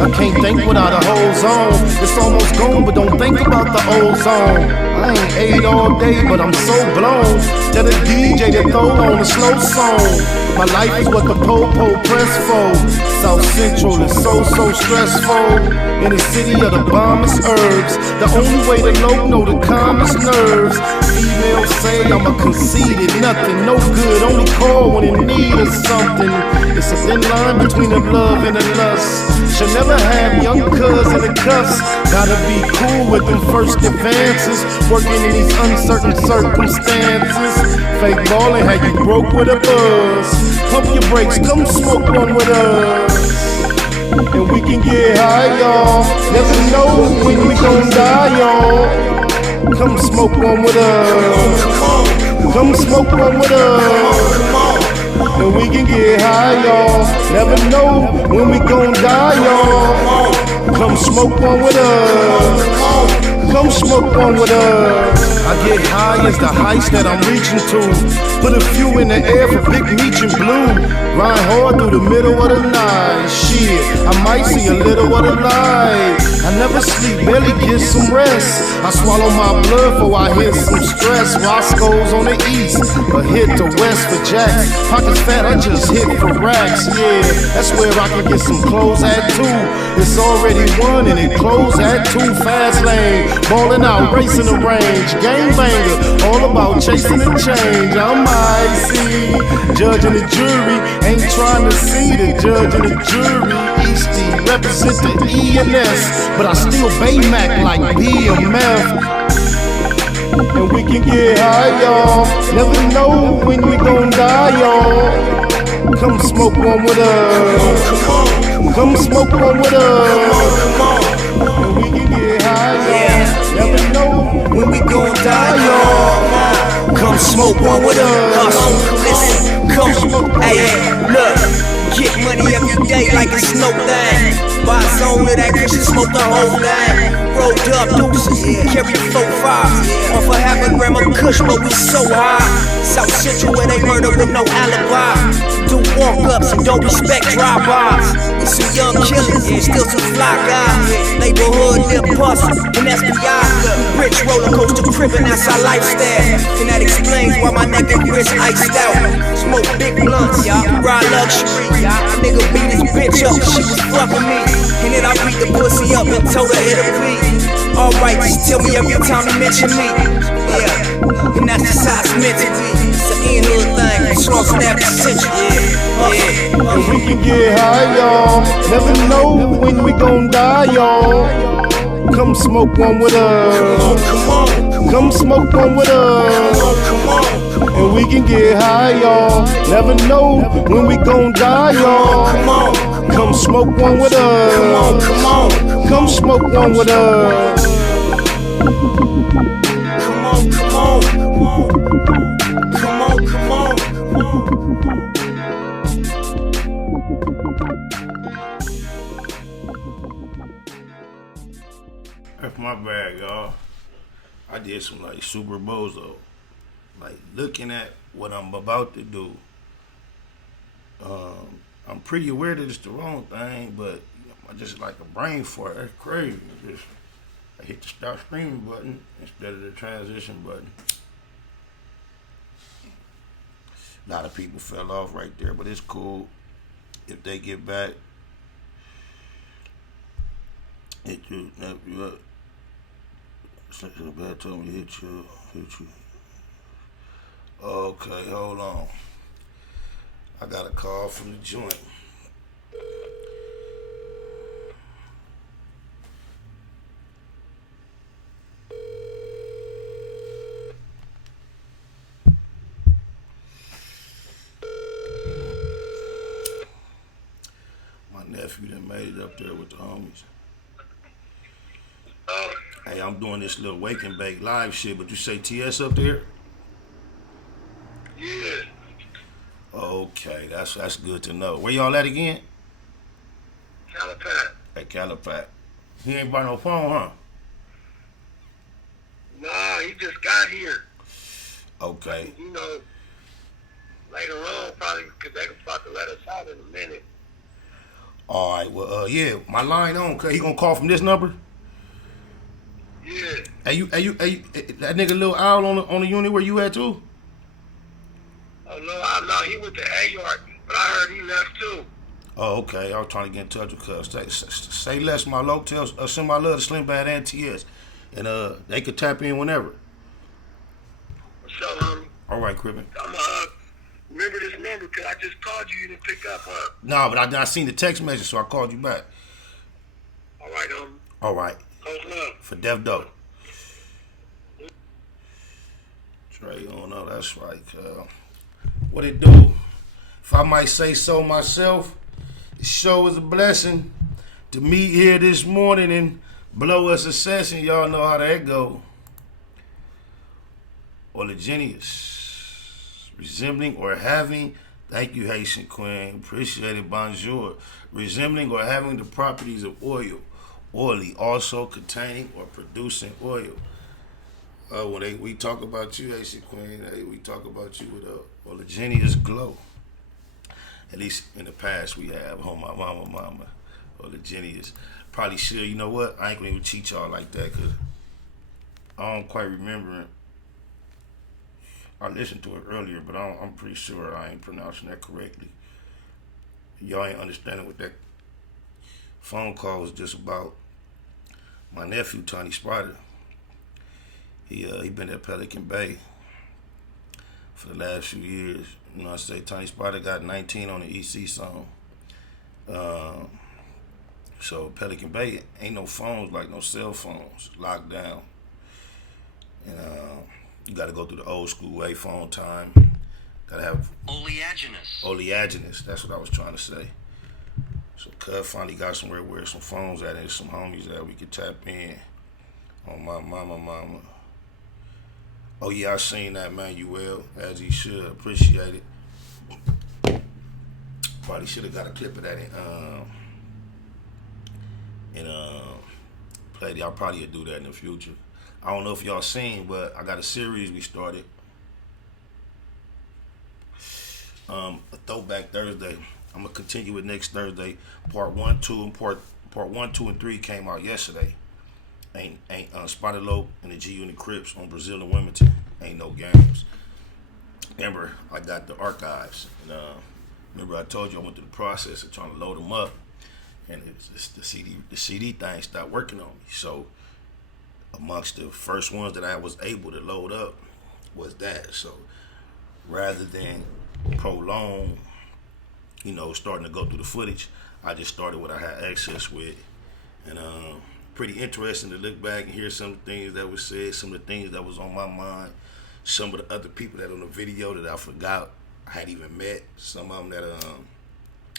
I can't think without a whole zone. It's almost gone, but don't think about the old zone. I ain't ate all day, but I'm so blown that a DJ that throw on a slow song. My life is what the po-po press for. South Central is so stressful. In the city of the bombest herbs, the only way to know the calmest nerves. Females say I'm a conceited nothing, no good, only call when in need of something. It's a thin line between the love and the lust. Should never have young cuz in the cuffs. Gotta be cool with them first advances, working in these uncertain circumstances. Fake ballin' had you broke with a buzz. Pump your brakes, come smoke one with us. And we can get high, y'all. Never know when we gon' die, y'all. Come smoke one with us. Come smoke one with us. And we can get high, y'all. Never know when we gon' die, y'all. Come smoke one with us. Come smoke one with us. I get high as the heights that I'm reaching to. Put a few in the air for Big Meech and Blue. Grind hard through the middle of the night. Shit, I might see a little of the light. I never sleep, barely get some rest. I swallow my blood before I hit some stress. Roscoe's on the east, but hit the west for jacks. Pockets fat, I just hit for racks. Yeah, that's where I can get some clothes at too. It's already one and it closed at 2. Fast lane, ballin' out, racing the range. Game banger, all about chasing the change. I'm icy, judge and the jury ain't trying to see the judge and the jury. Easty represent the E&S, but I still Baymac like BMF. And we can get high, y'all. Never know when we gon' die, y'all. Come smoke one with us. Come smoke one with us. And we can get high, y'all. Never know when we gon' die, y'all. Come smoke one with us. Listen, come, hey, look. Get money every day like it's no thing. Buy a zone of that Christian, smoke the whole thing. Rolled up deuces, carry 4-5. Off a half a gram of kush, but we so high. South Central where they murder with no alibi. Do walk-ups and don't respect drive-bys. We some young killers, still some fly guys. Neighborhood nip bustin', and FBI. Rich roller coaster cribbin', that's our lifestyle. And that explains why my neck and wrist iced out. Smoke big blunts, ride luxury. A nigga beat his bitch up, she was fucking me. And then I beat the pussy up and told her it'll be alright, just tell me every time you mention me. Yeah, and that's just how it's meant to be. It's an in-hood thing, strong snap the century. Yeah. And we can get high, y'all. Never know when we gon' die, y'all. Come smoke one with us. Come smoke one with us. And we can get high, y'all. Never know when we gon' die, y'all. Come smoke one with us. Come smoke one with us. Come on, come on. Come on, come on. That's my bad, y'all. I did some like super bozo. Like looking at what I'm about to do. I'm pretty aware that it's the wrong thing, but I just like a brain fart. That's crazy. I hit the stop streaming button instead of the transition button. A lot of people fell off right there, but it's cool. If they get back, hit you, snap you up. Something bad told me to hit you. Okay, hold on. I got a call from the joint. My nephew done made it up there with the homies. Hey, I'm doing this little wake and bake live shit, but you say TS up there? Yeah. Okay, that's good to know. Where y'all at again? Calipat. At Calipat. He ain't brought no phone, huh? Nah, he just got here. Okay. You know, later on, probably, because they about to let us out in a minute. All right, well, yeah, my line on. Cause he gonna call from this number. Yeah. Hey, that nigga Lil Owl on the unit where you at too? Oh, no, he went to A-Yard, but I heard he left too. Oh, okay. I was trying to get in touch with cuz. Say less, my low. Send my love to Slim Bad and TS. And they could tap in whenever. What's up, homie? All right, Cribbin. I'm remember this number, cause I just called you, you didn't pick up, huh? Nah, but I seen the text message, so I called you back. All right, homie. All right. Close love. For Dev Doe. Trey, oh no, that's right. What it do? If I might say so myself, the show is a blessing. To meet here this morning and blow us a session, y'all know how that go. Oleaginous. Resembling or having, thank you, Haitian Queen. Appreciate it, bonjour. Resembling or having the properties of oil. Oily, also containing or producing oil. When we talk about you, Haitian Queen, we talk about you with a oleaginous glow. At least in the past we have. Oh, my mama. Oleaginous. Probably should. You know what? I ain't gonna even cheat y'all like that because I don't quite remember it. I listened to it earlier, but I'm pretty sure I ain't pronouncing that correctly. Y'all ain't understanding what that phone call was just about. My nephew, Tony Spider, he been at Pelican Bay for the last few years. You know, I say Tony Spider got 19 on the EC song. So Pelican Bay ain't no phones, like no cell phones, locked down. And you got to go through the old school way, phone time. Got to have oleaginous. That's what I was trying to say. So Cub finally got somewhere where some phones at and some homies that we could tap in. On my mama. Oh yeah, I seen that, Manuel, as he should. Appreciate it. Probably should have got a clip of that and played. Y'all probably do that in the future. I don't know if y'all seen, but I got a series we started. A Throwback Thursday. I'm gonna continue it next Thursday. Part 1, 2, and part 1, 2, and 3 came out yesterday. Ain't Spotted Low and the G Unit Crips on Brazil and Wilmington. Ain't no games. Remember, I got the archives. And, remember, I told you I went through the process of trying to load them up, and it's the CD thing stopped working on me. So, amongst the first ones that I was able to load up was that. So, rather than prolong, starting to go through the footage, I just started what I had access with, and pretty interesting to look back and hear some of the things that was said, some of the things that was on my mind, some of the other people that on the video that I forgot I had even met, some of them that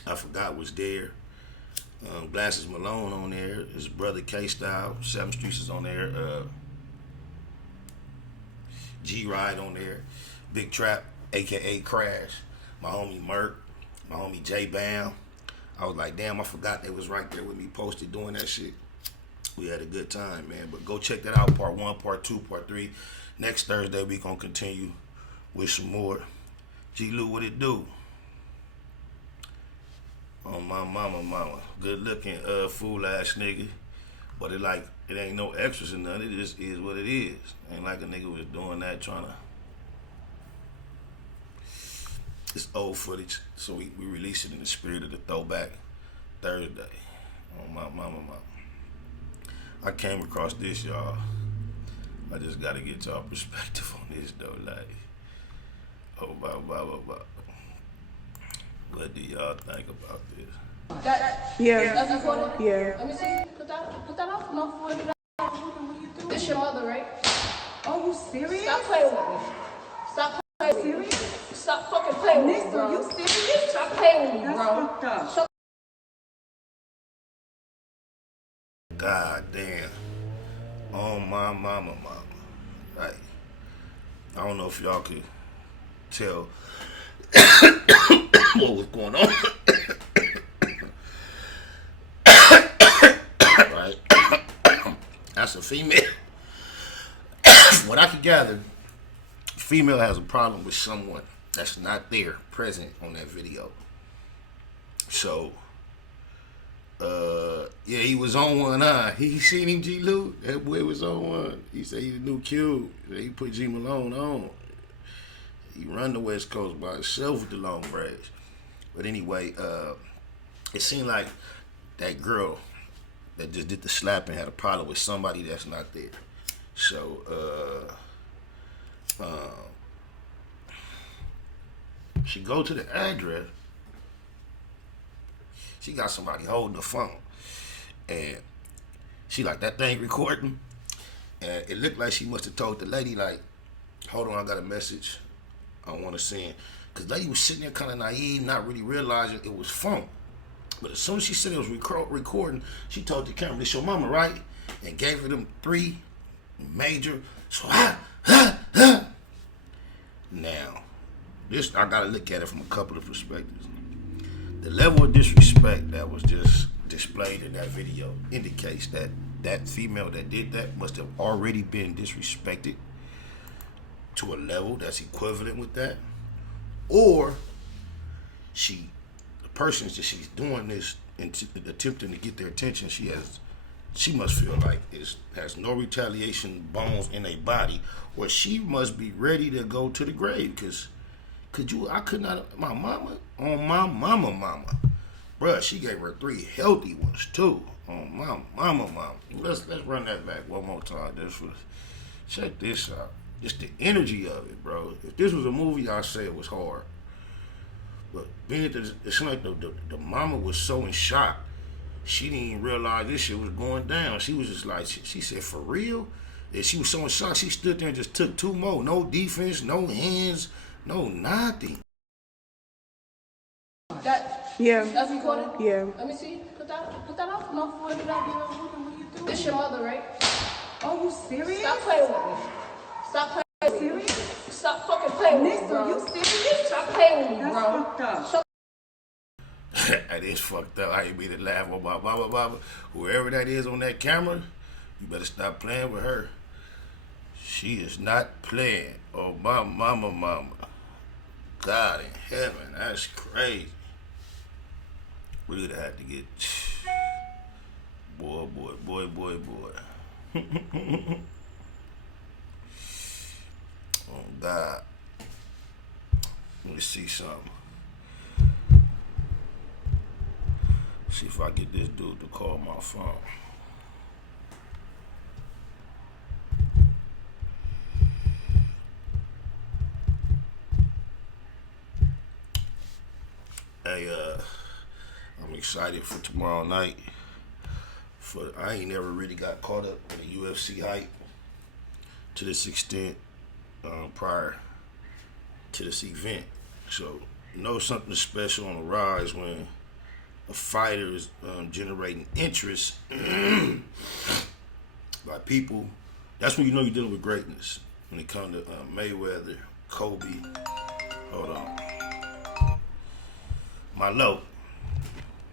I forgot was there. Glasses Malone on there, his brother K-Style, 7 Streets is on there, G-Ride on there, Big Trap, aka Crash, my homie Merk, my homie J-Bam. I was like, damn, I forgot they was right there with me posted doing that shit. We had a good time, man. But go check that out, part 1, part 2, part 3. Next Thursday, we gonna continue with some more. G. Lou, what it do? Oh, my mama. Good looking, fool ass nigga. But it ain't no extras in none. It just is what it is. Ain't like a nigga was doing that trying to. It's old footage, so we release it in the spirit of the Throwback Thursday. Oh, my mama. I came across this, y'all. I just gotta get y'all perspective on this, though. Like, oh, blah. What do y'all think about this? Yeah. That's recorded? Yeah. Let me see. Put that off. No, this your mother, right? Oh, you serious? Stop playing with me. Stop playing with me. Serious? Stop fucking playing with me, Mister, bro. you serious? Stop playing with me, That's bro. fucked up. Shut God damn. Oh, my mama. Like, I don't know if y'all could tell what was going on. Right? That's a female. What I could gather, female has a problem with someone that's not there, present on that video. So, Yeah, he was on one, huh? He seen him, G. Lou? That boy was on one. He said he the new Cube. He put G Malone on. He run the West Coast by himself with the long braids. But anyway, it seemed like that girl that just did the slapping had a problem with somebody that's not there. So, she go to the address. She got somebody holding the phone. And she like, that thing recording? And it looked like she must have told the lady, like, hold on, I got a message I want to send. Because the lady was sitting there kind of naive, not really realizing it was phone. But as soon as she said it was recording, she told the camera, this your mama, right? And gave her them 3 major, Now, this, I got to look at it from a couple of perspectives. The level of disrespect that was just displayed in that video indicates that that female that did that must have already been disrespected to a level that's equivalent with that, or the person that she's doing this and attempting to get their attention, she must feel like has no retaliation bones in a body, or she must be ready to go to the grave. Because I could not, my mama, on my mama. Bruh, she gave her 3 healthy ones too. On my mama. Let's run that back one more time. Check this out. Just the energy of it, bro. If this was a movie, I'd say it was hard. But being at it's like the mama was so in shock, she didn't even realize this shit was going down. She was just like, she said, for real? And she was so in shock, she stood there and just took 2 more. No defense, no hands, no nothing. That's recorded? Yeah. Let me see. Put that off. No, what did I do? This your mother, right? Are you serious? Stop playing with me. Stop playing with me. Serious? Stop fucking playing with me, bro. Are you serious? Stop playing with me, That's bro. fucked up. That is fucked up. I ain't mean to laugh on my mama. Whoever that is on that camera, you better stop playing with her. She is not playing. Oh, my mama. God in heaven, that's crazy. We'd have had to get boy. Oh God. Let me see something. See if I get this dude to call my phone. Hey, I'm excited for tomorrow night. I ain't never really got caught up in the UFC hype to this extent prior to this event. So, something special on the rise when a fighter is generating interest by people. That's when you know you're dealing with greatness. When it comes to Mayweather, Kobe. Hold on. My low.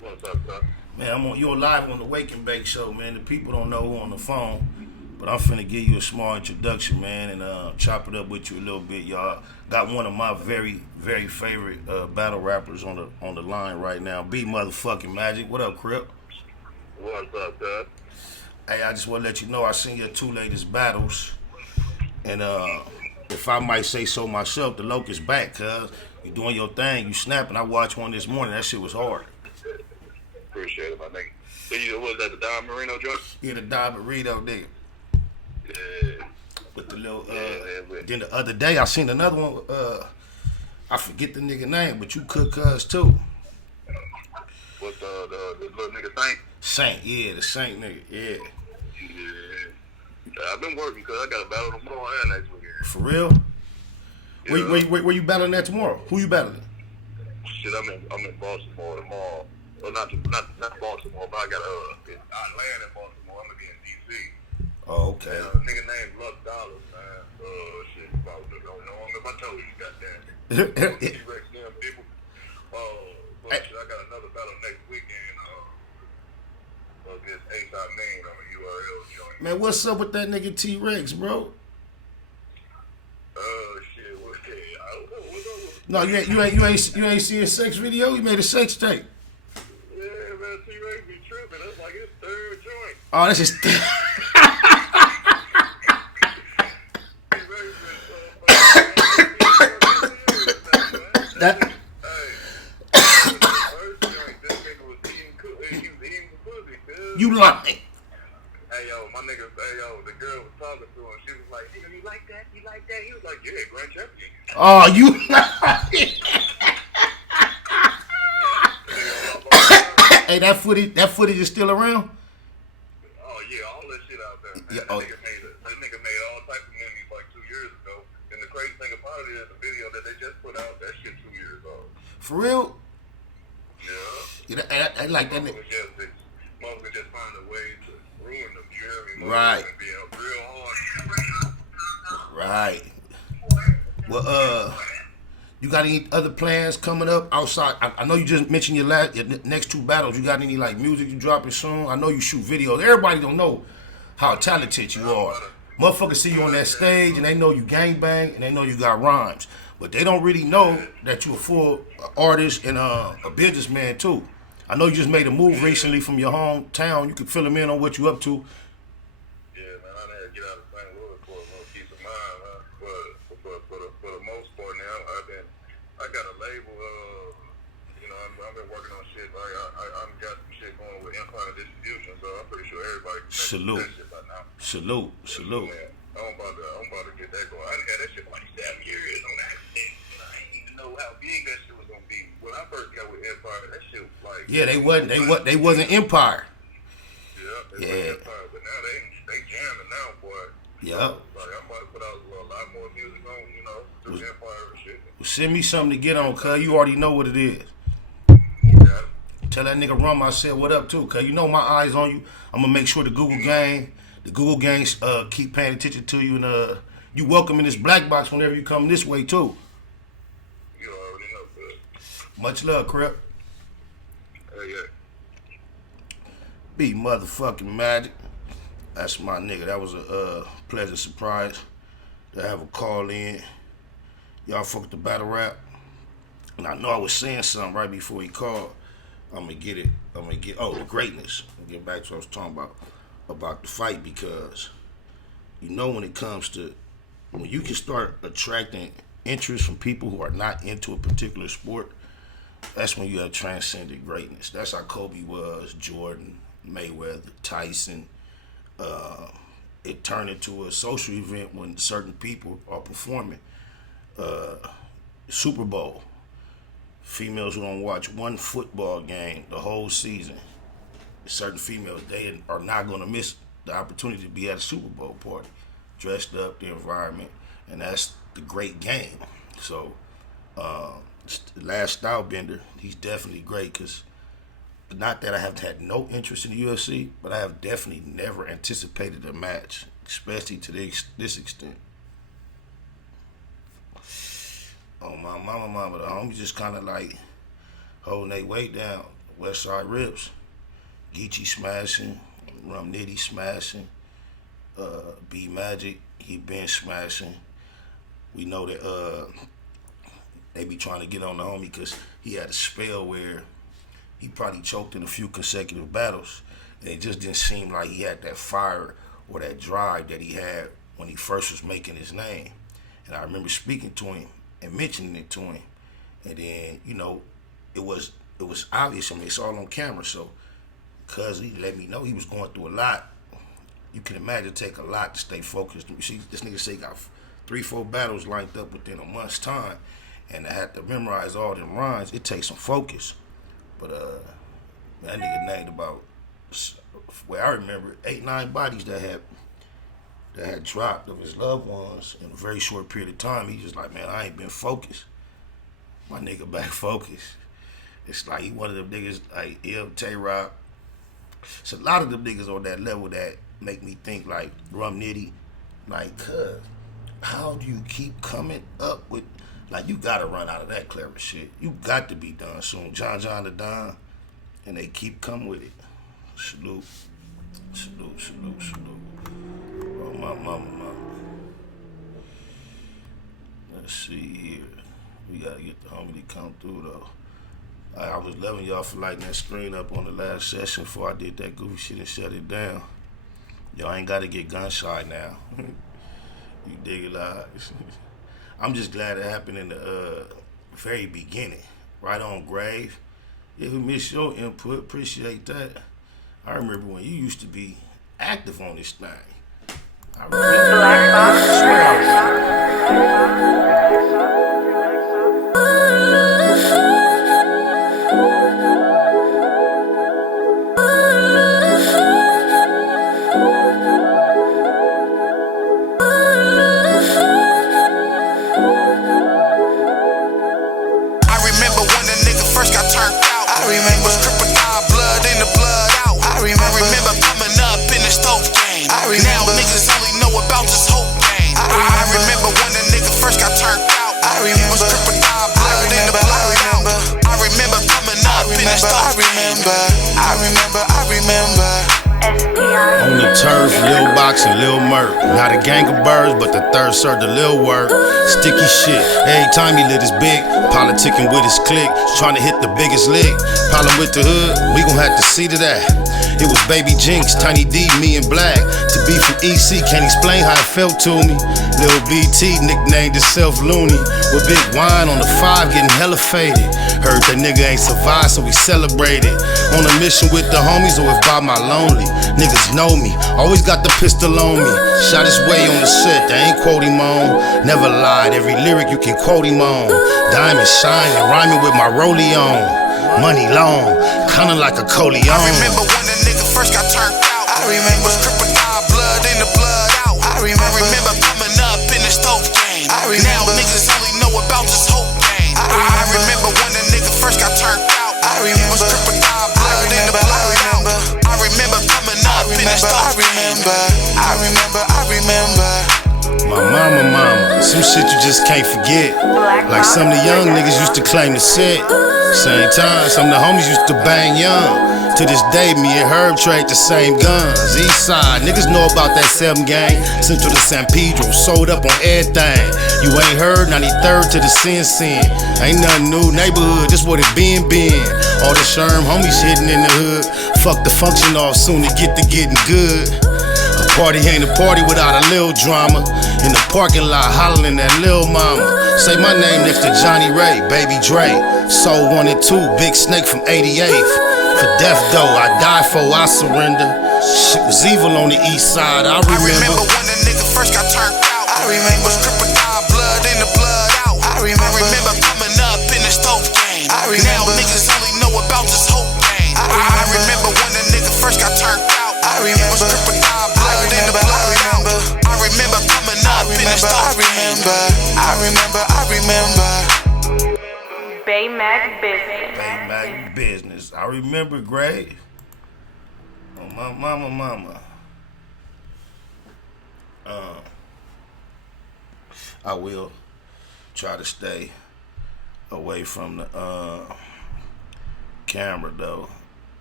What's up, bro? Man, you're live on the Wake and Bake show, man. The people don't know who on the phone, but I'm finna give you a small introduction, man, and chop it up with you a little bit, y'all. Got one of my very, very favorite battle rappers on the line right now, B motherfucking Magic. What up, Crip? What's up, bro? Hey, I just want to let you know I seen your 2 latest battles, and if I might say so myself, the Locust back, cuz you doing your thing, you snapping. I watched one this morning. That shit was hard. Appreciate it, my nigga. So you was that the Don Marino joint? Yeah, the Don Burrito nigga. Yeah. With the little Yeah. then the other day I seen another one, I forget the nigga name, but you cook cuz too. What's the little nigga Saint? Saint, yeah, the Saint nigga, yeah. Yeah. I've been working because I got a battle tomorrow and next weekend. For real? Yeah. Where you battling at tomorrow? Who you battling? Shit, I'm in Baltimore tomorrow. Well, not Baltimore, but I land in Baltimore. I'm gonna be in DC. Oh, okay. Nigga named Luck Dollars, man. Shit, you probably don't know him if I told you, goddamn. T-Rex, them people. But shit, I got another battle next weekend. Against A-Top Main on a URL joint. Man, what's up with that nigga T-Rex, bro? Shit, what? I don't know. What's up with No, you ain't seen a sex video? You made a sex tape. Yeah, man, T-Ray be tripping. That's like his third joint. Oh, that's just. T-Ray been That. Hey, the first joint, this nigga was eating pussy, cuz. You lying. Hey yo, my nigga, the girl was talking to him. She was like, nigga, you like that? You like that? He was like, yeah, Grand Champion. Oh, you lying. Hey, that footage is still around? Oh yeah, all that shit out there, man. Yeah, That nigga made all types of movies like 2 years ago. And the crazy thing about it is the video that they just put out, that shit 2 years old. For real? Yeah. I like that nigga. Motherfuckers just find a way to ruin them. You hear me? Right. Being real hard. Right. Well, you got any other plans coming up outside? I know you just mentioned your next 2 battles. You got any like music you dropping soon? I know you shoot videos. Everybody don't know how talented you are. Motherfuckers see you on that stage and they know you gangbang and they know you got rhymes, but they don't really know that you're a full artist and a businessman too. I know you just made a move recently from your hometown. You can fill them in on what you up to. Yeah, man, I had to get out of St. Louis for a little peace of mind. But for the most part now, I got a label. I've been working on shit. Like I've got some shit going with Empire Distribution, so I'm pretty sure everybody can Salute. that shit by now. Salute. Man, I'm about to get that going. I done had that shit for like 7 years on accident. I didn't even know how big that shit was gonna be. When I first got with Empire, that shit was like Yeah, they wasn't Empire. Yeah. Empire, but now they jamming now, boy. Yep. Like I'm about to put out a lot more music on, through Empire and shit. Send me something to get on, cuz you already know what it is. Yeah. Tell that nigga Rum I said what up too, cuz you know my eyes on you. I'm gonna make sure the Google gang keep paying attention to you, and you welcome in this black box whenever you come this way too. You already know, cuz. Much love, Crip. Yeah. Be motherfucking Magic. That's my nigga. That was a pleasant surprise to have a call in. Y'all fuck with the battle rap. And I know I was saying something right before he called. I'm gonna get the greatness. I'll get back to what I was talking about the fight, because when it comes to when you can start attracting interest from people who are not into a particular sport, that's when you have transcended greatness. That's how Kobe was, Jordan, Mayweather, Tyson. It turned into a social event when certain people are performing. Super Bowl. Females who don't watch one football game the whole season, certain females, they are not going to miss the opportunity to be at a Super Bowl party, dressed up, the environment, and that's the great game. So, the last style bender, he's definitely great, because not that I have had no interest in the UFC, but I have definitely never anticipated a match, especially to this extent. Oh, my mama, the homies just kind of like holding their weight down. West Side Rips, Geechee smashing, Rum Nitty smashing, B Magic, he been smashing. We know that they be trying to get on the homie because he had a spell where he probably choked in a few consecutive battles, and it just didn't seem like he had that fire or that drive that he had when he first was making his name. And I remember speaking to him and mentioning it to him, and then it was obvious. I mean, it's all on camera. So, cuz he let me know he was going through a lot. You can imagine it take a lot to stay focused. You see, this nigga say he got 3-4 battles lined up within a month's time, and I had to memorize all them rhymes. It takes some focus. But that nigga named about, well, I remember 8-9 bodies that had dropped of his loved ones in a very short period of time. He just like, man, I ain't been focused. My nigga back focused. It's like he one of them niggas like Tay-Rock. It's a lot of them niggas on that level that make me think like Rum Nitty, like, cuz, how do you keep coming up with, like, you gotta run out of that clever shit. You got to be done soon. John the Don, and they keep coming with it. Salute. Oh, my mama. Let's see here. We gotta get the homie to come through though. I was loving y'all for lighting that screen up on the last session before I did that goofy shit and shut it down. Y'all ain't got to get gun shy now. You dig it, lies? I'm just glad it happened in the very beginning, right on grave. Yeah, we miss your input. Appreciate that. I remember when you used to be active on this thing. I remember. On the turf, Lil Box and Lil Murk. Not a gang of birds, but the third served the Lil work. Sticky shit, every time he lit his big. Politicking with his clique, trying to hit the biggest lick. Problem with the hood, we gon' have to see to that. It was Baby Jinx, Tiny D, me and Black. To be from EC, can't explain how it felt to me. Lil BT nicknamed himself Looney. With big wine on the 5, getting hella faded. Heard that nigga ain't survived, so we celebrated. On a mission with the homies, or if by my lonely. Niggas know me, always got the pistol on me. Shot his way on the set, they ain't quote him on. Never lied, every lyric you can quote him on. Diamond shining, rhyming with my rollie on. Money long, kinda like a Coleon. I remember when the nigga first got turned out. I remember crocodile blood in the blood out. I remember coming up in the stove game. Now niggas only know about this whole game. I remember when the nigga first got turned out. I remember crocodile blood in the blood out. I remember coming up in the stove game. I remember. My mama, some shit you just can't forget. Like some of the young niggas used to claim to set. Same time, some of the homies used to bang young. To this day, me and Herb trade the same guns. East side, niggas know about that 7 gang. Central to San Pedro, sold up on everything. You ain't heard, 93rd to the Sin. Ain't nothing new, neighborhood, this what it been. All the Sherm homies hitting in the hood. Fuck the function off soon to get to getting good. A party ain't a party without a little drama. In the parking lot, hollering at Lil Mama. Say my name next to Johnny Ray, Baby Dre. Soul 1 and 2, Big Snake from 88th. For death though, I die for, I surrender. Shit was evil on the east side, I remember. When the nigga first got turned out. I remember crocodile blood in the blood out. I remember coming up in the stove game. Now niggas only know about this whole game. I remember when the nigga first got turned out. I remember crocodile blood in the blood out. I remember coming up in the stove game. I remember. Baymax business. Baymax business. I remember Grave. Oh, my mama. I will try to stay away from the camera though.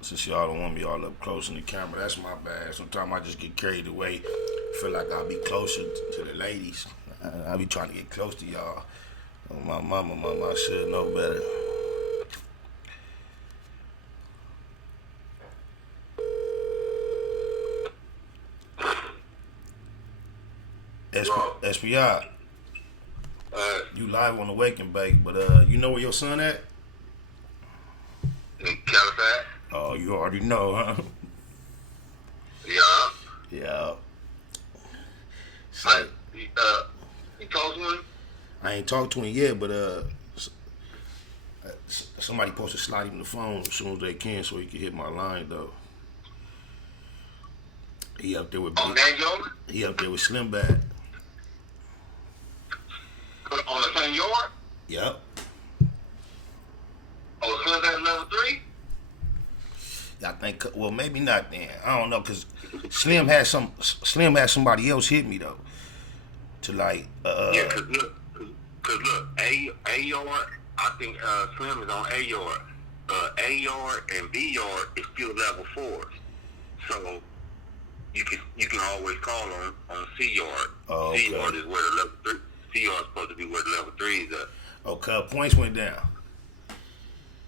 Since y'all don't want me all up close in the camera, that's my bad. Sometimes I just get carried away. Feel like I'll be closer to the ladies. I be trying to get close to y'all. Oh, my mama, I should know better. SPI, you live on the Wake and Bake, but you know where your son at? In California. Oh, you already know, huh? Yeah. So, You talked to him? I ain't talked to him yet, but somebody supposed to slide him the phone as soon as they can so he can hit my line though. He up there with Slim Bad. On the same yard? Yep. Oh, Slim Bad level 3? I think, well, maybe not then. I don't know, cause Slim had somebody else hit me though. To like, yeah, cause look, A yard. I think Slim is on A yard. A yard and B yard is still level 4s. So you can always call on C yard. Oh, C yard is where the level 3. C yard is supposed to be where the level 3 is at. Okay, points went down.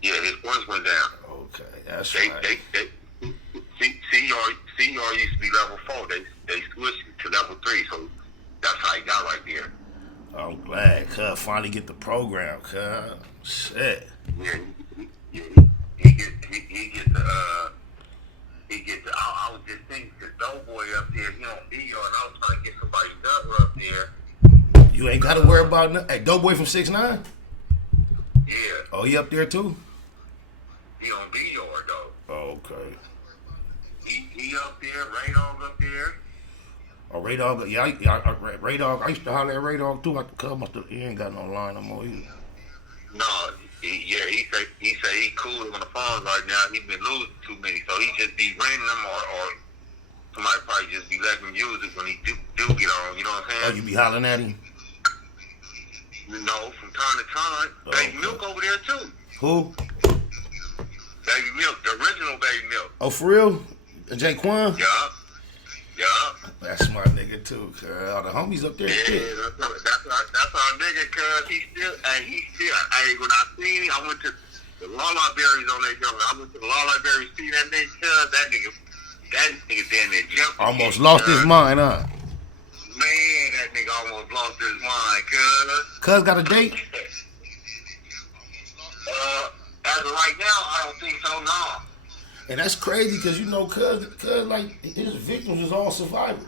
Yeah, his points went down. Okay, that's They right. CR used to be level 4. They switched it to level 3, so that's how he got right there. I'm glad, cuz finally get the program, cuz. Shit. Yeah, he gets the. I was just thinking, cause Doughboy up there, he on video, and I was trying to get somebody double up there. You ain't gotta worry about nothing. Hey, Doughboy from 6ix9ine? Yeah, Oh, he up there too? he on video though. Oh, okay. He up there, Raydog up there. Oh, Ray Dog, yeah, Ray Dog, I used to holler at Ray Dog too. I come up to, he ain't got no line no more either. No, he say he cool on the phone right now. He been losing too many, so he just be renting them or somebody probably just be letting him use it when he do get on. You know what I'm Oh, saying? you be hollering at him? No, from time to time. Oh, Baby okay. Milk over there too. Who? Baby Milk, the original Baby Milk. Oh, for real? Jaquan? Yeah. That's my nigga too, cuz. All the homies up there. Yeah, Shit. that's our nigga, cuz he still, when I seen him, I went to the Lala Berries on that young. I went to the Lala Berries, see that nigga, cuz, that nigga damn near jumped. Almost lost his mind, huh? Man, that nigga almost lost his mind, cuz. Cuz got a date? As of right now, I don't think so, no. And that's crazy because, you know, cuz, like, his victims was all survivors.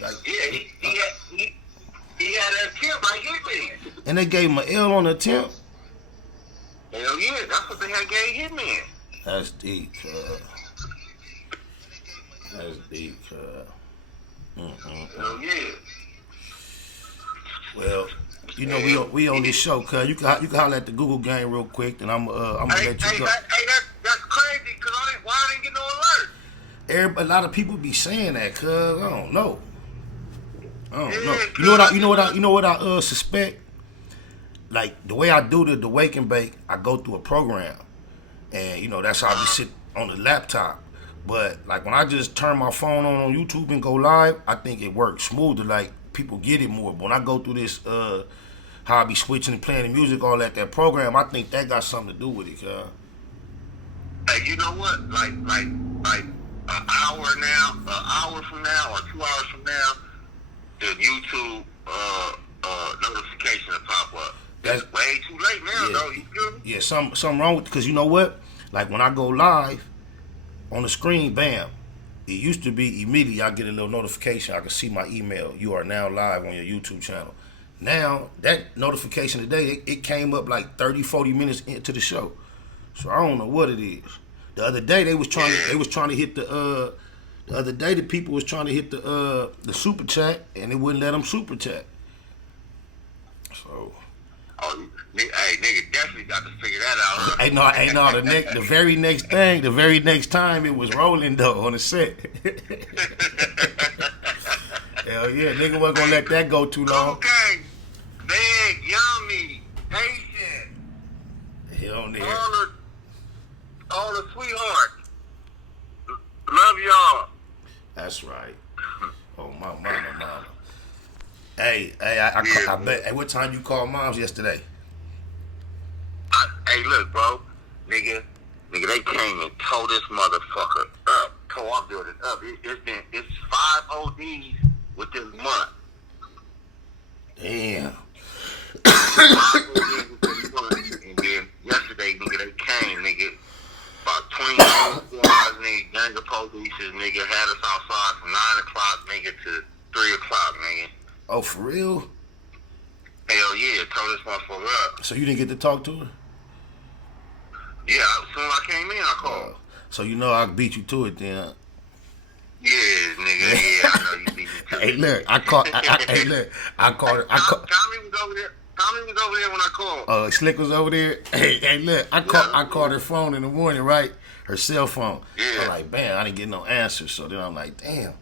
Like, Yeah, he had that tip like Hitman. and they gave him an L on the attempt. Hell yeah, that's what they had gave Hitman. That's deep, cuz. That's deep, cuz. Hell yeah. Well, you know, we on this show, cuz. You can holler at the Google gang real quick, and I'm gonna let you go. That's crazy, because why I didn't get no alert? A lot of people be saying that, cuz. I don't know. Yeah, You know what I suspect? Like the way I do the wake and bake, I go through a program, and you know that's how I be sitting on the laptop. But like when I just turn my phone on YouTube and go live, I think it works smoother. Like people get it more. But when I go through this, how I be switching and playing the music, all that program, I think that got something to do with it, cuz. Hey, you know what? Like an hour from now, or 2 hours from now, the YouTube notification will pop up. It's That's way too late now, yeah. though. You feel me? Yeah, something wrong with, because you know what? Like when I go live on the screen, bam. It used to be immediately I get a little notification. I can see my email. You are now live on your YouTube channel. Now that notification today, it came up like 30, 40 minutes into the show. So I don't know what it is. The other day they was trying to hit the other day the people was trying to hit the super chat, and it wouldn't let them super chat. So Oh, hey, nigga, definitely got to figure that out. ain't no the very next time it was rolling though on the set. Hell yeah, nigga wasn't gonna let that go too long. Okay, big, yummy, patient, Hell yeah. all the sweethearts. Love y'all. That's right. Oh my mama. Hey, I bet. Hey, what time you called moms yesterday? Hey, look, bro, nigga, they came and tore this motherfucker up, tore our building up. It's 5 ODs within a month. Damn. 5 ODs within a month. And then yesterday, nigga, they came, nigga, about 20 squads, nigga, gang of police, nigga, had us outside from 9 o'clock, nigga, to 3 o'clock, nigga. Oh, for real? Hell yeah, tore this motherfucker up. So you didn't get to talk to her? Yeah, as soon as I came in, I called. So you know I beat you to it then. Yeah, nigga, yeah, I know you beat me too. Hey, look, I called her. Tommy was over there. Tommy was over there when I called. Slick was over there. Hey, look, I called her phone in the morning, right? Her cell phone. Yeah. I'm like, bam, I didn't get no answer. So then I'm like, damn.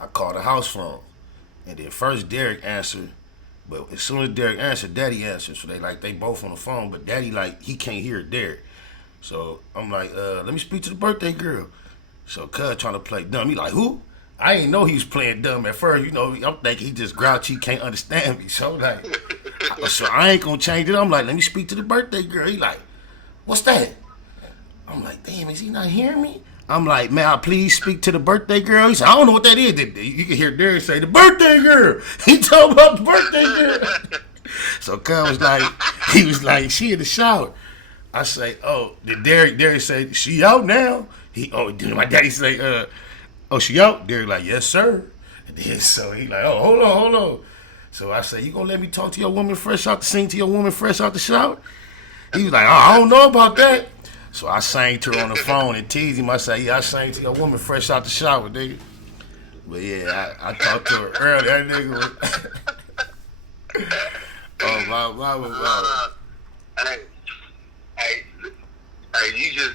I called the house phone. And then first Derek answered. But as soon as Derek answered, Daddy answered. So they both on the phone, but Daddy, like, he can't hear Derek. So I'm like, let me speak to the birthday girl. So cuz trying to play dumb. He like, who? I ain't know he was playing dumb at first. You know, I'm thinking he just grouchy, can't understand me. So like, So I ain't gonna change it. I'm like, let me speak to the birthday girl. He like, what's that? I'm like, damn, is he not hearing me? I'm like, may I please speak to the birthday girl? He said, I don't know what that is. You can hear Derek say, the birthday girl. He talking about the birthday girl. So Cuz was like, he was like, she in the shower. I say, oh, did Derek say, she out now? Did my daddy say, she out? Derek like, yes, sir. And then so he like, oh, hold on. So I say, you gonna let me talk to your woman sing to your woman fresh out the shower? He was like, oh, I don't know about that. So I sang to her on the phone and teased him. I say, yeah, I sang to your woman fresh out the shower, nigga. But yeah, I talked to her earlier. That nigga was... oh, wow. Hey, you just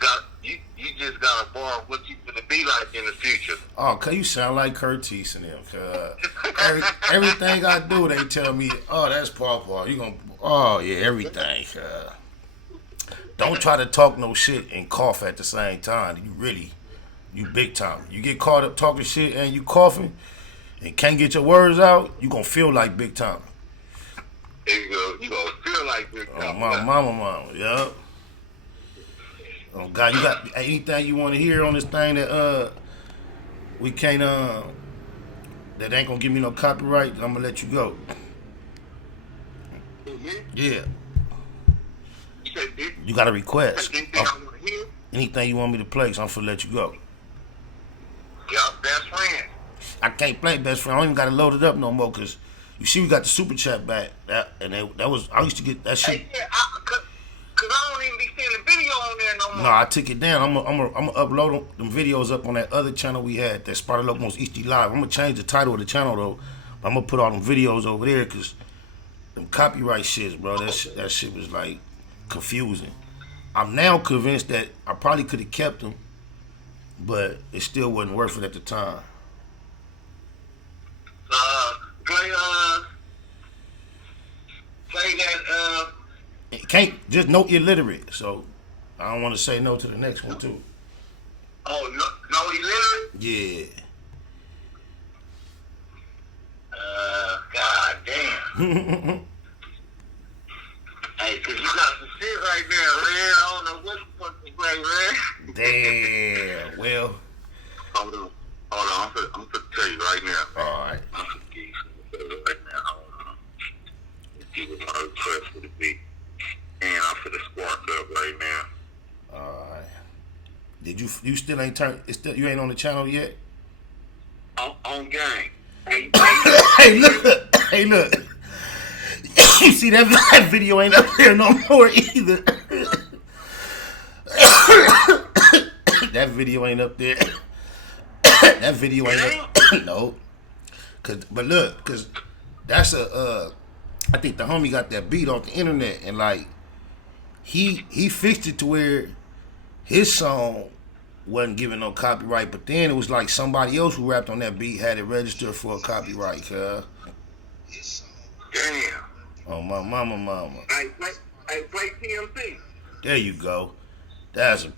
got a bar of what you gonna be like in the future. Oh, cause you sound like Curtis and them. Everything I do, they tell me, oh, that's Pawpaw. You gonna, oh yeah, everything. Don't try to talk no shit and cough at the same time. You big time. You get caught up talking shit and you coughing and can't get your words out, you gonna feel like big time. You gonna feel like big time. Oh, mama, yeah. Oh God, you got anything you want to hear on this thing that we can't that ain't gonna give me no copyright? I'm gonna let you go. Yeah. You got a request. Anything you want me to play, so I'm gonna let you go. Yeah, best friend. I can't play best friend. I don't even gotta load it up no more, cause you see we got the super chat back. That was I used to get that shit. Hey, cause I don't even be seeing the video on there no more. No, I took it down. I'm gonna upload them videos up on that other channel we had, that Sparta Locos HD Live. I'm gonna change the title of the channel though. But I'm gonna put all them videos over there, cause them copyright shits, bro. That shit was like confusing. I'm now convinced that I probably could have kept them, but it still wasn't worth it at the time. Play that. It can't just no illiterate, so I don't want to say no to the next one too. Oh, no illiterate? Yeah. God damn. Hey, cause you got some shit right there, man. I don't know what the fuck to play, man. Damn. Well. Hold on. I'm gonna tell you right now. Alright. I'm gonna give you something right now. Hold on. Let's see what my request for the beat. And I'm for the spark up right now. Alright. Did you still ain't turned? You ain't on the channel yet? On gang. Hey, look. You see that video ain't up there no more either. That video ain't up there. That video ain't up. No. Cause that's I think the homie got that beat off the internet, and like he fixed it to where his song wasn't giving no copyright, but then it was like somebody else who rapped on that beat had it registered for a copyright, cuz. Damn. Oh, my mama. I play TMC. There you go. That's a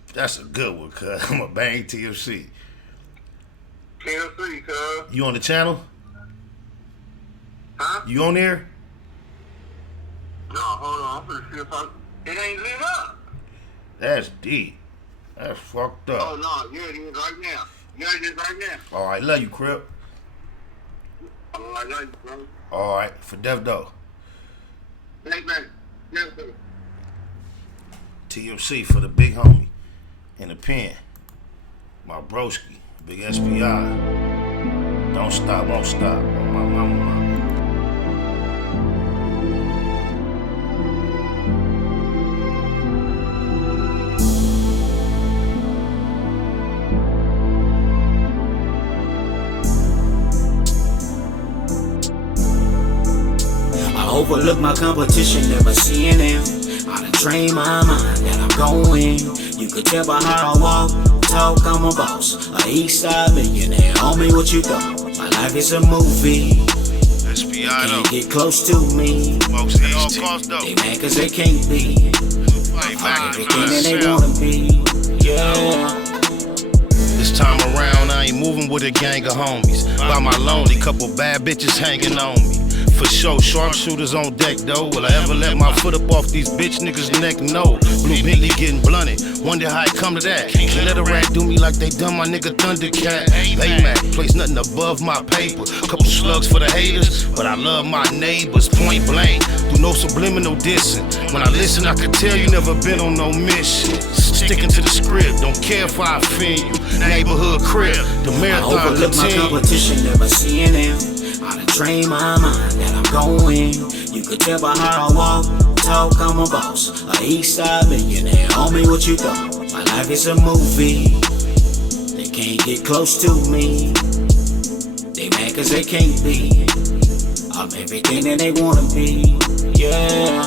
good one, cuz. I'm a bang TMC. TMC, cuz. You on the channel? Huh? You on there? No, hold on. I'm finna see if it ain't lit up. That's deep. That's fucked up. Oh, no. Yeah, it is right now. Yeah, it is right now. All right, love you, Crip. Oh, I love you, bro. All right, for Dev Doe. Thanks, man. Yes, sir. TMC for the big homie in the pen. My broski, big SPI. Don't stop, won't stop. My mama. Overlook my competition, never seeing them. I done trained my mind that I'm going. You could tell by how I walk, talk, I'm a boss. A east side millionaire, homie, what you thought? My life is a movie. SPI Can't get close to me. They mad cause they can't be. Everything that they wanna be. Yeah. This time around, I ain't moving with a gang of homies. By my lonely, couple bad bitches hanging on me. For sure, sharpshooters on deck though. Will I ever let my foot up off these bitch niggas' neck? No. Blue Bentley getting blunted. Wonder how it come to that. Can't let a rat do me like they done my nigga Thundercat. Baymax, place nothing above my paper. Couple slugs for the haters, but I love my neighbors. Point blank, do no subliminal dissing. When I listen, I can tell you never been on no mission. Sticking to the script, don't care if I offend you. Neighborhood crib, the I marathon overlook my continue. competition, never seeing them. I done trained my mind that I'm going. You could tell by how I walk, talk, I'm a boss. A east side millionaire, homie, what you thought? My life is a movie. They can't get close to me. They mad cause they can't be. I'm everything that they wanna be. Yeah.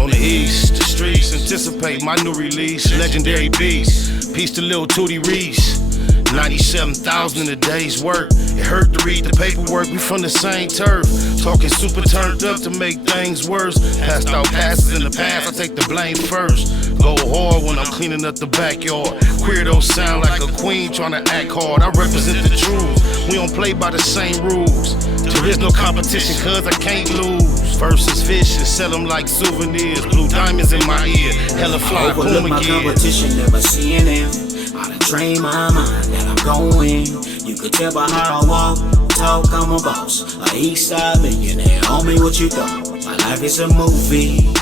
On the east, the streets anticipate my new release. Legendary beast, peace to Lil Tootie Reese. 97,000 in a day's work. It hurt to read the paperwork, we from the same turf. Talking super turned up to make things worse. Passed out passes in the past, I take the blame first. Go hard when I'm cleaning up the backyard. Queer don't sound like a queen trying to act hard. I represent the truth, we don't play by the same rules. There is no competition cause I can't lose. Versus fishes, sell them like souvenirs. Blue diamonds in my ear, hella fly, Overlook boom my again. competition, never seeing them. I done trained my mind that I'm going. You could tell by how I walk, talk, I'm a boss. A east side millionaire, homie, what you thought? My life is a movie.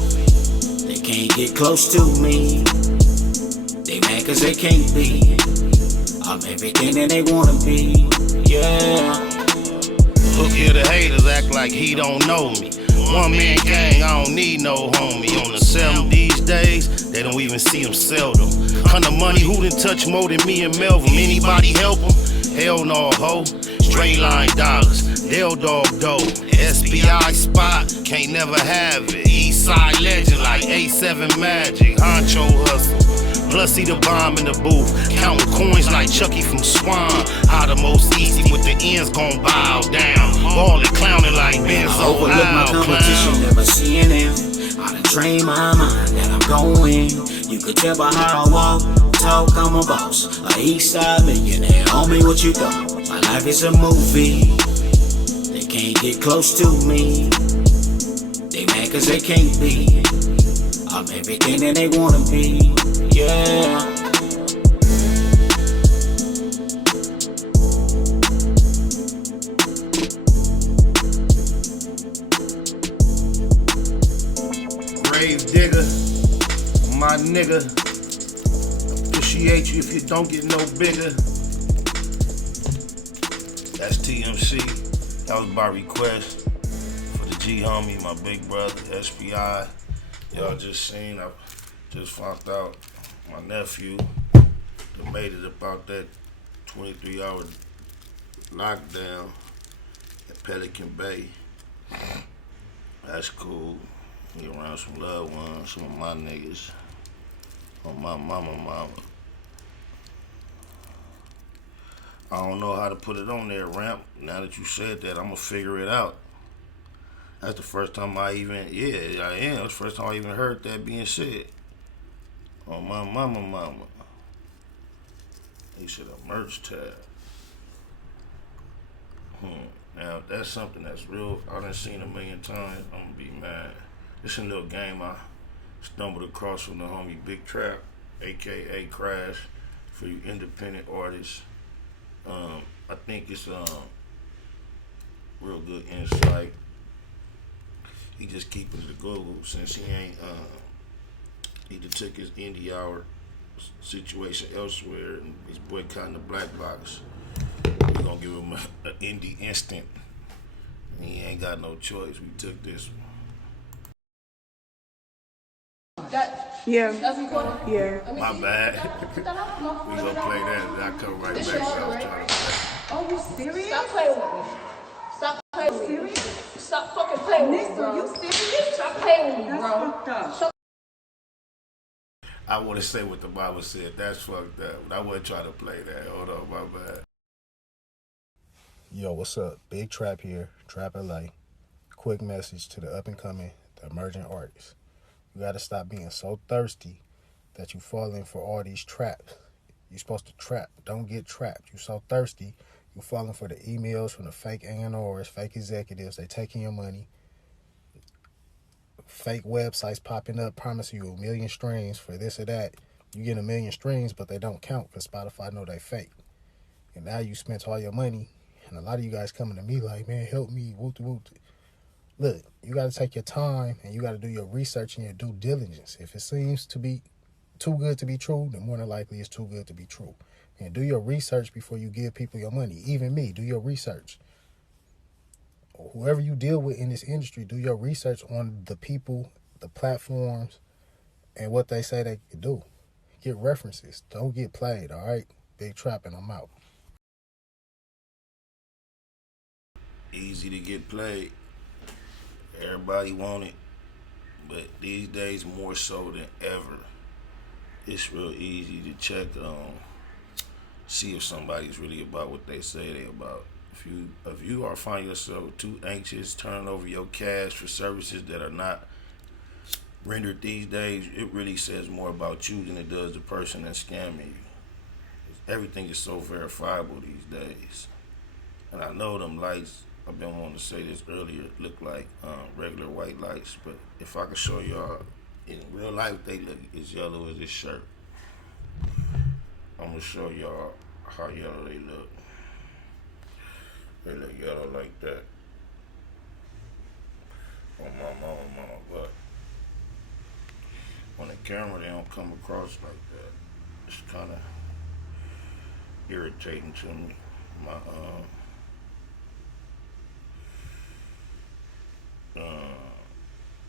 They can't get close to me. They mad cause they can't be. I'm everything that they wanna be. Yeah. Look here, the haters act like he don't know me. One man gang, I don't need no homie. On the 7 these days, they don't even see him seldom. Kind of money, who done touch more than me and Melvin? Anybody help him? Hell no, ho. Straight line dollars, they'll dog dough. SBI spot, can't never have it. East side legend like A7 Magic. Honcho hustle. Plus he the bomb in the booth, counting coins like Chucky from Swan. How the most easy with the ends gon' bow down. Ballin', clowning like Benzo. I overlook my competition, never seeing them. I done trained my mind that I'm going. You could tell by how I walk, talk, I'm a boss. A east side millionaire, homie, what you thought? My life is a movie. They can't get close to me. They mad cause they can't be. I'm everything that they wanna be. Yeah. Grave digger, my nigga. Appreciate you if you don't get no bigger. That's TMC. That was by request for the G homie, my big brother, SPI. Y'all just seen, I just found out my nephew that made it about that 23-hour lockdown at Pelican Bay. That's cool. Be around some loved ones, some of my niggas, on my mama. I don't know how to put it on there, Ramp. Now that you said that, I'm gonna figure it out. That's the first time I am. That's the first time I even heard that being said. On my mama. He said a merch tab. Now, if that's something that's real, I done seen a million times, I'm gonna be mad. It's a little game I stumbled across from the homie Big Trap, aka Crash, for you independent artists. I think it's real good insight. He just keeping it to Google since he ain't he just took his indie hour situation elsewhere and he's boycotting the black box. We're gonna give him an indie instant. He ain't got no choice. We took this one. That's recording? Yeah. My bad. We gonna play that and I'll come right back. So I was trying to play. Are you serious? Stop playing with me. Stop playing with me. Serious? Stop fucking playing with me, bro. Are you serious? Stop playing with me, That's bro. fucked up. I want to say what the Bible said. That's fucked up. But I wasn't trying to play that. Hold on, my bad. Yo, what's up? Big Trap here, Trap LA. Quick message to the up and coming, the emerging artists. You gotta stop being so thirsty that you fall in for all these traps. You're supposed to trap. Don't get trapped. You so thirsty, You're falling for the emails from the fake A&Rs, fake executives. They taking your money. Fake websites popping up, promising you 1 million streams for this or that. You get 1 million streams, but they don't count because Spotify know they fake. And now you spent all your money. And a lot of you guys coming to me like, man, help me, whoop. Look, you got to take your time and you got to do your research and your due diligence. If it seems to be too good to be true, then more than likely it's too good to be true. And do your research before you give people your money. Even me, do your research. Whoever you deal with in this industry, do your research on the people, the platforms, and what they say they can do. Get references. Don't get played, all right? Big Trap, and I'm out. Easy to get played. Everybody want it. But these days, more so than ever, it's real easy to check see if somebody's really about what they say they about. If you are finding yourself too anxious, turning over your cash for services that are not rendered these days, it really says more about you than it does the person that's scamming you. Everything is so verifiable these days. And I know them lights, I've been wanting to say this earlier, look like regular white lights, but if I could show y'all, in real life, they look as yellow as this shirt. I'm going to show y'all how yellow they look. They look yellow like that. On my mama, but on the camera, they don't come across like that. It's kind of irritating to me. My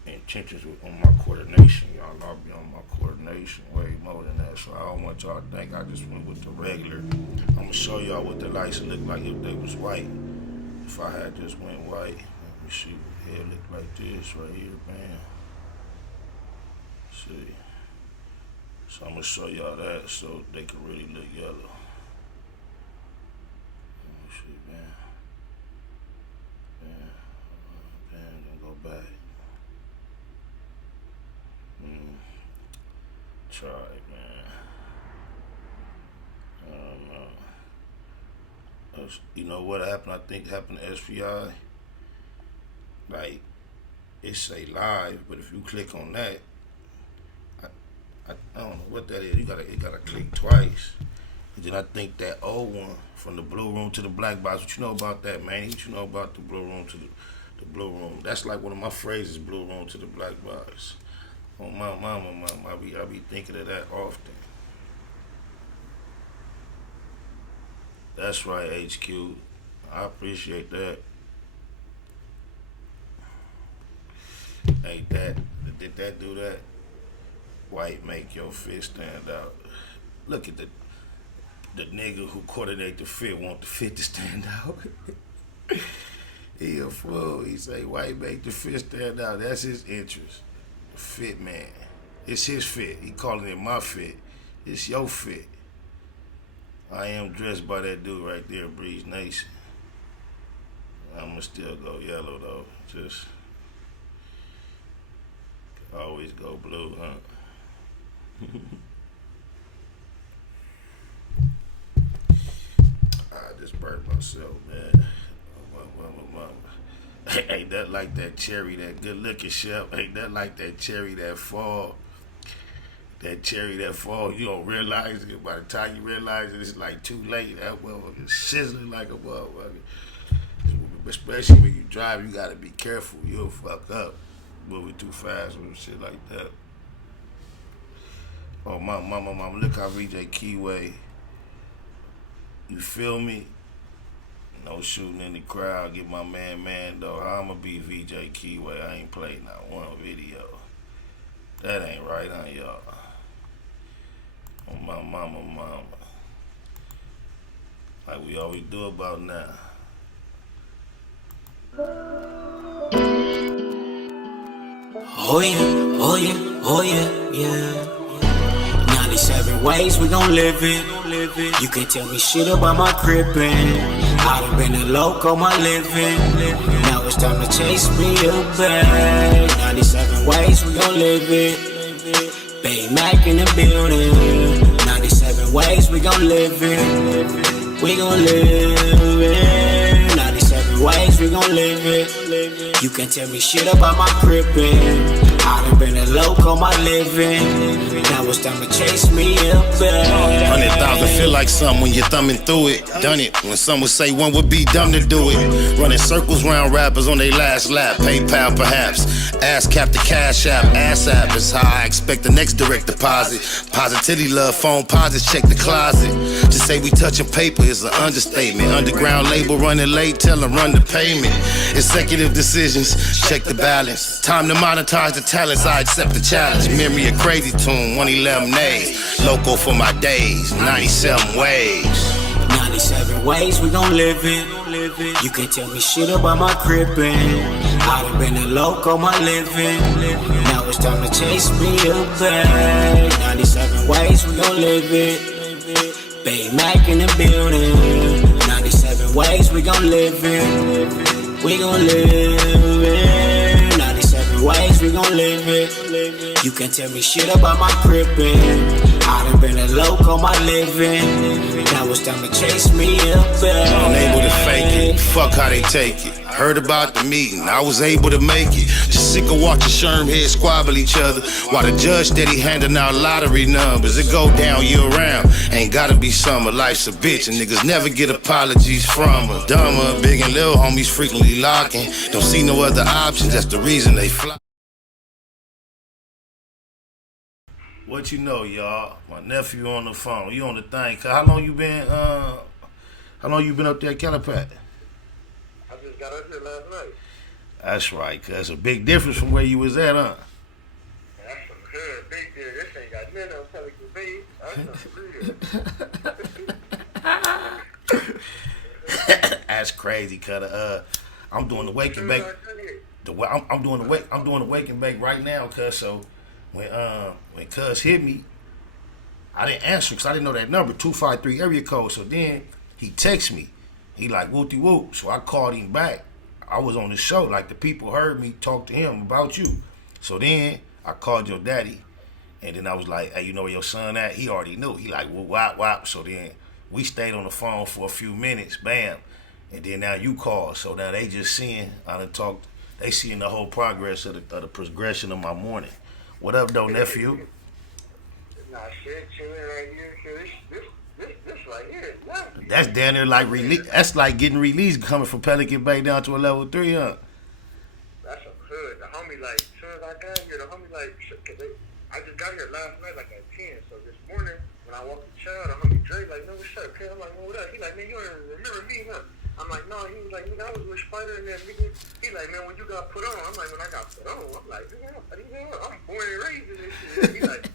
intentions on my coordination, y'all know I'll be on my coordination way more than that, so I don't want y'all to think I just went with the regular. I'm gonna show y'all what the lights look like if they was white. If I had just went white, let me see, it look like this right here, bam. See, so I'm gonna show y'all that so they can really look yellow. Let me see, bam, then go back. Try it, man. I don't know. You know what happened? I think happened to SPI. Like, it say live, but if you click on that, I don't know what that is. It gotta click twice. And then I think that old one from the blue room to the black box. What you know about that, man? What you know about the blue room to the blue room? That's like one of my phrases, blue room to the black box. Oh, my mama, I be thinking of that often. That's right, HQ. I appreciate that. Ain't that, did that do that? White make your fit stand out. Look at the nigga who coordinate the fit want the fit to stand out. He a fool. He say white make the fit stand out. That's his interest. Fit man. It's his fit. He calling it my fit. It's your fit. I am dressed by that dude right there, Breeze Nation. I'ma still go yellow though. Just always go blue, huh? I just burnt myself, man. Ain't that like that cherry, that good looking chef? Ain't that like that cherry that fall? That cherry that fall, you don't realize it. By the time you realize it, it's like too late. That motherfucker sizzling like a motherfucker. Especially when you drive, you gotta be careful. You'll fuck up moving too fast or shit like that. Oh, my mama, look how VJ Keyway. You feel me? No shooting in the crowd. Get my man though. I'ma be VJ Keyway. I ain't played not one video. That ain't right, huh, y'all? Oh, my mama. Like we always do about now. Oh yeah. 97 ways we gon' live it. You can't tell me shit about my crippin'. I done been a loco my living. Now it's time to chase me a bag. 97 ways we gon' live it. Bay Mac in the building. 97 ways we gon' live it. We gon' live it. 97 ways we gon' live it. You can tell me shit about my crippin'. I done been a loco my living. Now it's time to chase me up back. 100,000 feel like something when you're thumbing through it. Done it when some would say one would be dumb to do it. Running circles round rappers on their last lap. PayPal perhaps. Ass cap the cash app. Ass app is how I expect the next direct deposit. Positivity love phone posits check the closet. To say we touching paper is an understatement. Underground label running late, tell them run the payment. Executive decisions, check the balance. Time to monetize the talents, I accept the challenge. Memory a crazy tune, 111 days. Loco for my days, 97 ways. 97 ways we gon' live it. You can tell me shit about my crippin'. I done been a loco my living. Now it's time to chase me up back. 97 ways we gon' live it. Bay Mac in the building. 97 ways we gon' live it. We gon' live it. 97 ways we gon' live it. You can tell me shit about my crippin'. I done been a loco my living. Now it's time to chase me up back. Unable to fake it, fuck how they take it. Heard about the meeting, I was able to make it. Just sick of watching Sherm heads squabble each other while the judge steady handing out lottery numbers. It go down year round, ain't gotta be summer. Life's a bitch and niggas never get apologies from her. Dumber, big and little homies frequently locking. Don't see no other options, that's the reason they fly. What you know, y'all? My nephew on the phone. You on the thing? How long you been up there at Calipat? I just got up here last night. That's right, cuz that's a big difference from where you was at, huh? That's some good big deal. This ain't got nothing on Pelican Bay. That's some real. That's crazy, cuz I'm doing the wake and bake. I'm doing the wake and bake right now, cuz so when cuz hit me, I didn't answer because I didn't know that number, 253 area code. So then he texted me. He like whoopty whoop. So I called him back. I was on the show. Like the people heard me talk to him about you. So then I called your daddy. And then I was like, hey, you know where your son at? He already knew. He like, whoop, wop, wop. So then we stayed on the phone for a few minutes. Bam. And then now you call. So now they just seeing, I done talked, they seeing the whole progress of the progression of my morning. What up, though, nephew? Nah, shit, chilling right here. This right here is lovely. That's down there like release. That's like getting released coming from Pelican Bay down to a level 3, huh? That's some hood. The homie, like, as soon as I got here, the homie, like, I just got here last night, like, at 10. So this morning, when I walked the child, the homie Dre, like, no, what's up, kid? I'm like, what up? He like, man, you don't even remember me, huh? I'm like, no. He was like, nigga, I was with Spider and then nigga. He like, man, when you got put on. I'm like, when I got put on. I'm like, nigga, I'm born and raised in this shit. He like,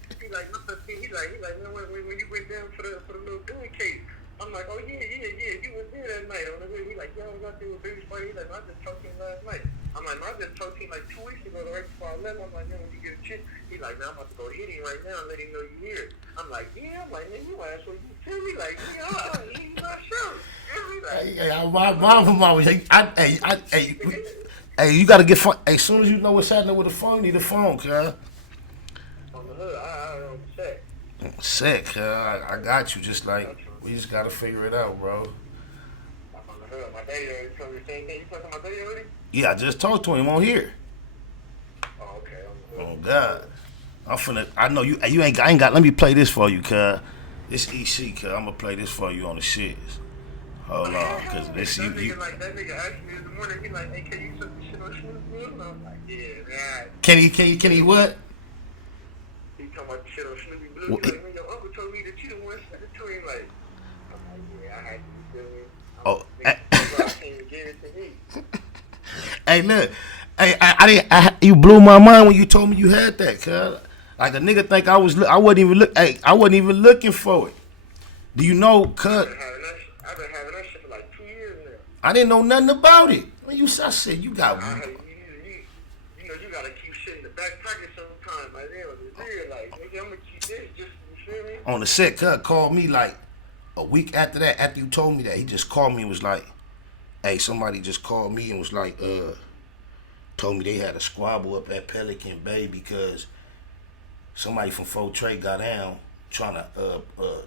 man, when you went down for the little gun case. I'm like, oh yeah, you was there that night on the way. He like, yeah, I was out there with Baby Spider. He like, I just talked to him last night. I'm like, I just talked to him like 2 weeks ago, right before I left. I'm like, man, when you get a chance, he like, man, I'm about to go hit him right now and let him know you here. I'm like, yeah. I'm like, man, you asshole. You tell me like, yeah, he's not sure. Hey, you gotta get phone. Hey, as soon as you know what's happening with the phone, you need a phone, cuz. On the hood, I don't check. Sick, cuz. I got you. Just like we just gotta figure it out, bro. I'm on the hood. My daddy already told me the same thing. You talking to my daddy already? Yeah, I just talked to him on here. Oh, okay. Oh God, I know you. I ain't got. Let me play this for you, cuz. This EC, cuz. I'm gonna play this for you on the shits. Hold on, cause this that nigga asked me this morning. He like, hey, can you took the shit on Snoopy? And I'm like, yeah, man. Can he what? He talking about the shit on Snoopy Blue. He like, man, your uncle told me that you the one sent it to him. Like, I'm like, yeah, I had to do it. Oh, I can't even give it to me. Hey, look, hey, you blew my mind when you told me you had that, cuz. Like a nigga think I wasn't even looking for it. Do you know, cuz? I've been having that shit for like 2 years now. I didn't know nothing about it. I said you got. You know, you gotta keep shit in the back pocket sometimes. Like, it's real. Like, nigga, I'm gonna keep this just, you feel me? On the set, cuz called me like a week after that. After you told me that, he just called me and was like, "Hey, somebody just called me and was like, told me they had a squabble up at Pelican Bay because somebody from Fort Trey got down trying to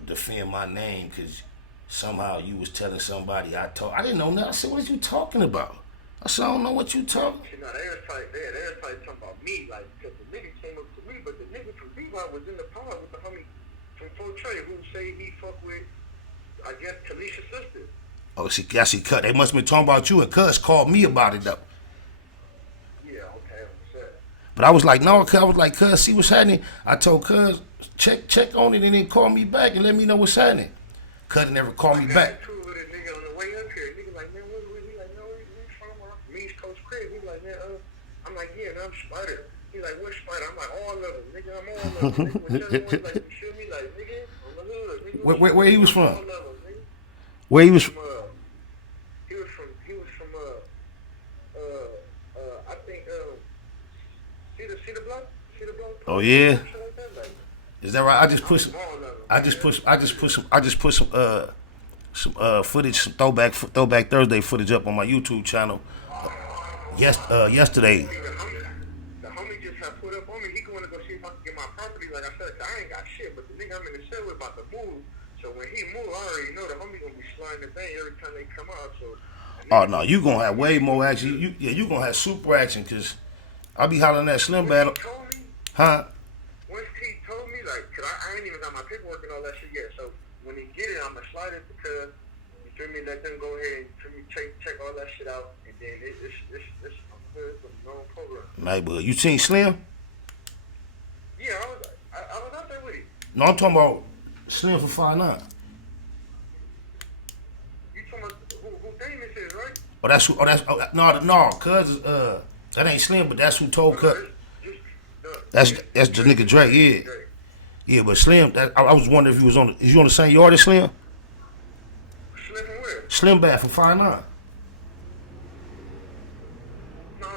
defend my name because somehow you was telling somebody I didn't know nothing. I said, what are you talking about? I said, I don't know what you talking. You know, they was talking about me, like, because the nigga came up to me, but the nigga from Levi was in the pod with the homie from Fort Trey who say he fuck with, I guess, Kalisha's sister. Oh, see, cut. They must have been talking about you, and Cuz called me about it, though. Yeah, okay, I'm upset. But I was like, no, Cuz. I was like, Cuz, see what's happening? I told Cuz, check on it, and then call me back and let me know what's happening. Cuz never called me back. I got into it with a nigga on the way up here. Nigga like, man, where he like, no, we from me, East Coast Crib. He like, man, I'm like, yeah, man, I'm Spider. He like, what Spider? I'm like, all of them, nigga, I'm all of them. Nigga, whichever one, like, you feel me? Like, nigga, on the hood, nigga. Where he was from? All of them, nigga. Where he was from? He was from I think, see the block? Oh yeah. Is that right? I just put some footage, some throwback Thursday footage up on my YouTube channel. Yesterday. The homie just had put up on me. He going to go see if I can get my property. Like I said, I ain't got shit, but the nigga I'm in the cell with about to move. So when he move, I already know the homie gonna be sliding the thing every time they come out. So. Oh no, you gonna have way more action. You gonna have super action because I'll be hollering at Slim Battle. Huh? Once he told me, like, cause I ain't even got my paperwork and all that shit yet. So when he get it, I'ma slide it because you feel me. Let them go ahead and check all that shit out, and then it's a long program. Neighborhood. You seen Slim? Yeah, I was out there with him. No, I'm talking about Slim for 5'9". You talking about who Davis is, right? No, cuz that ain't Slim, but that's who told Cuz. That's the nigga Dre, yeah. Yeah, but Slim, I was wondering if he was is you on the same yard as Slim? Slim from where? Slim Bad for 5'9". No. I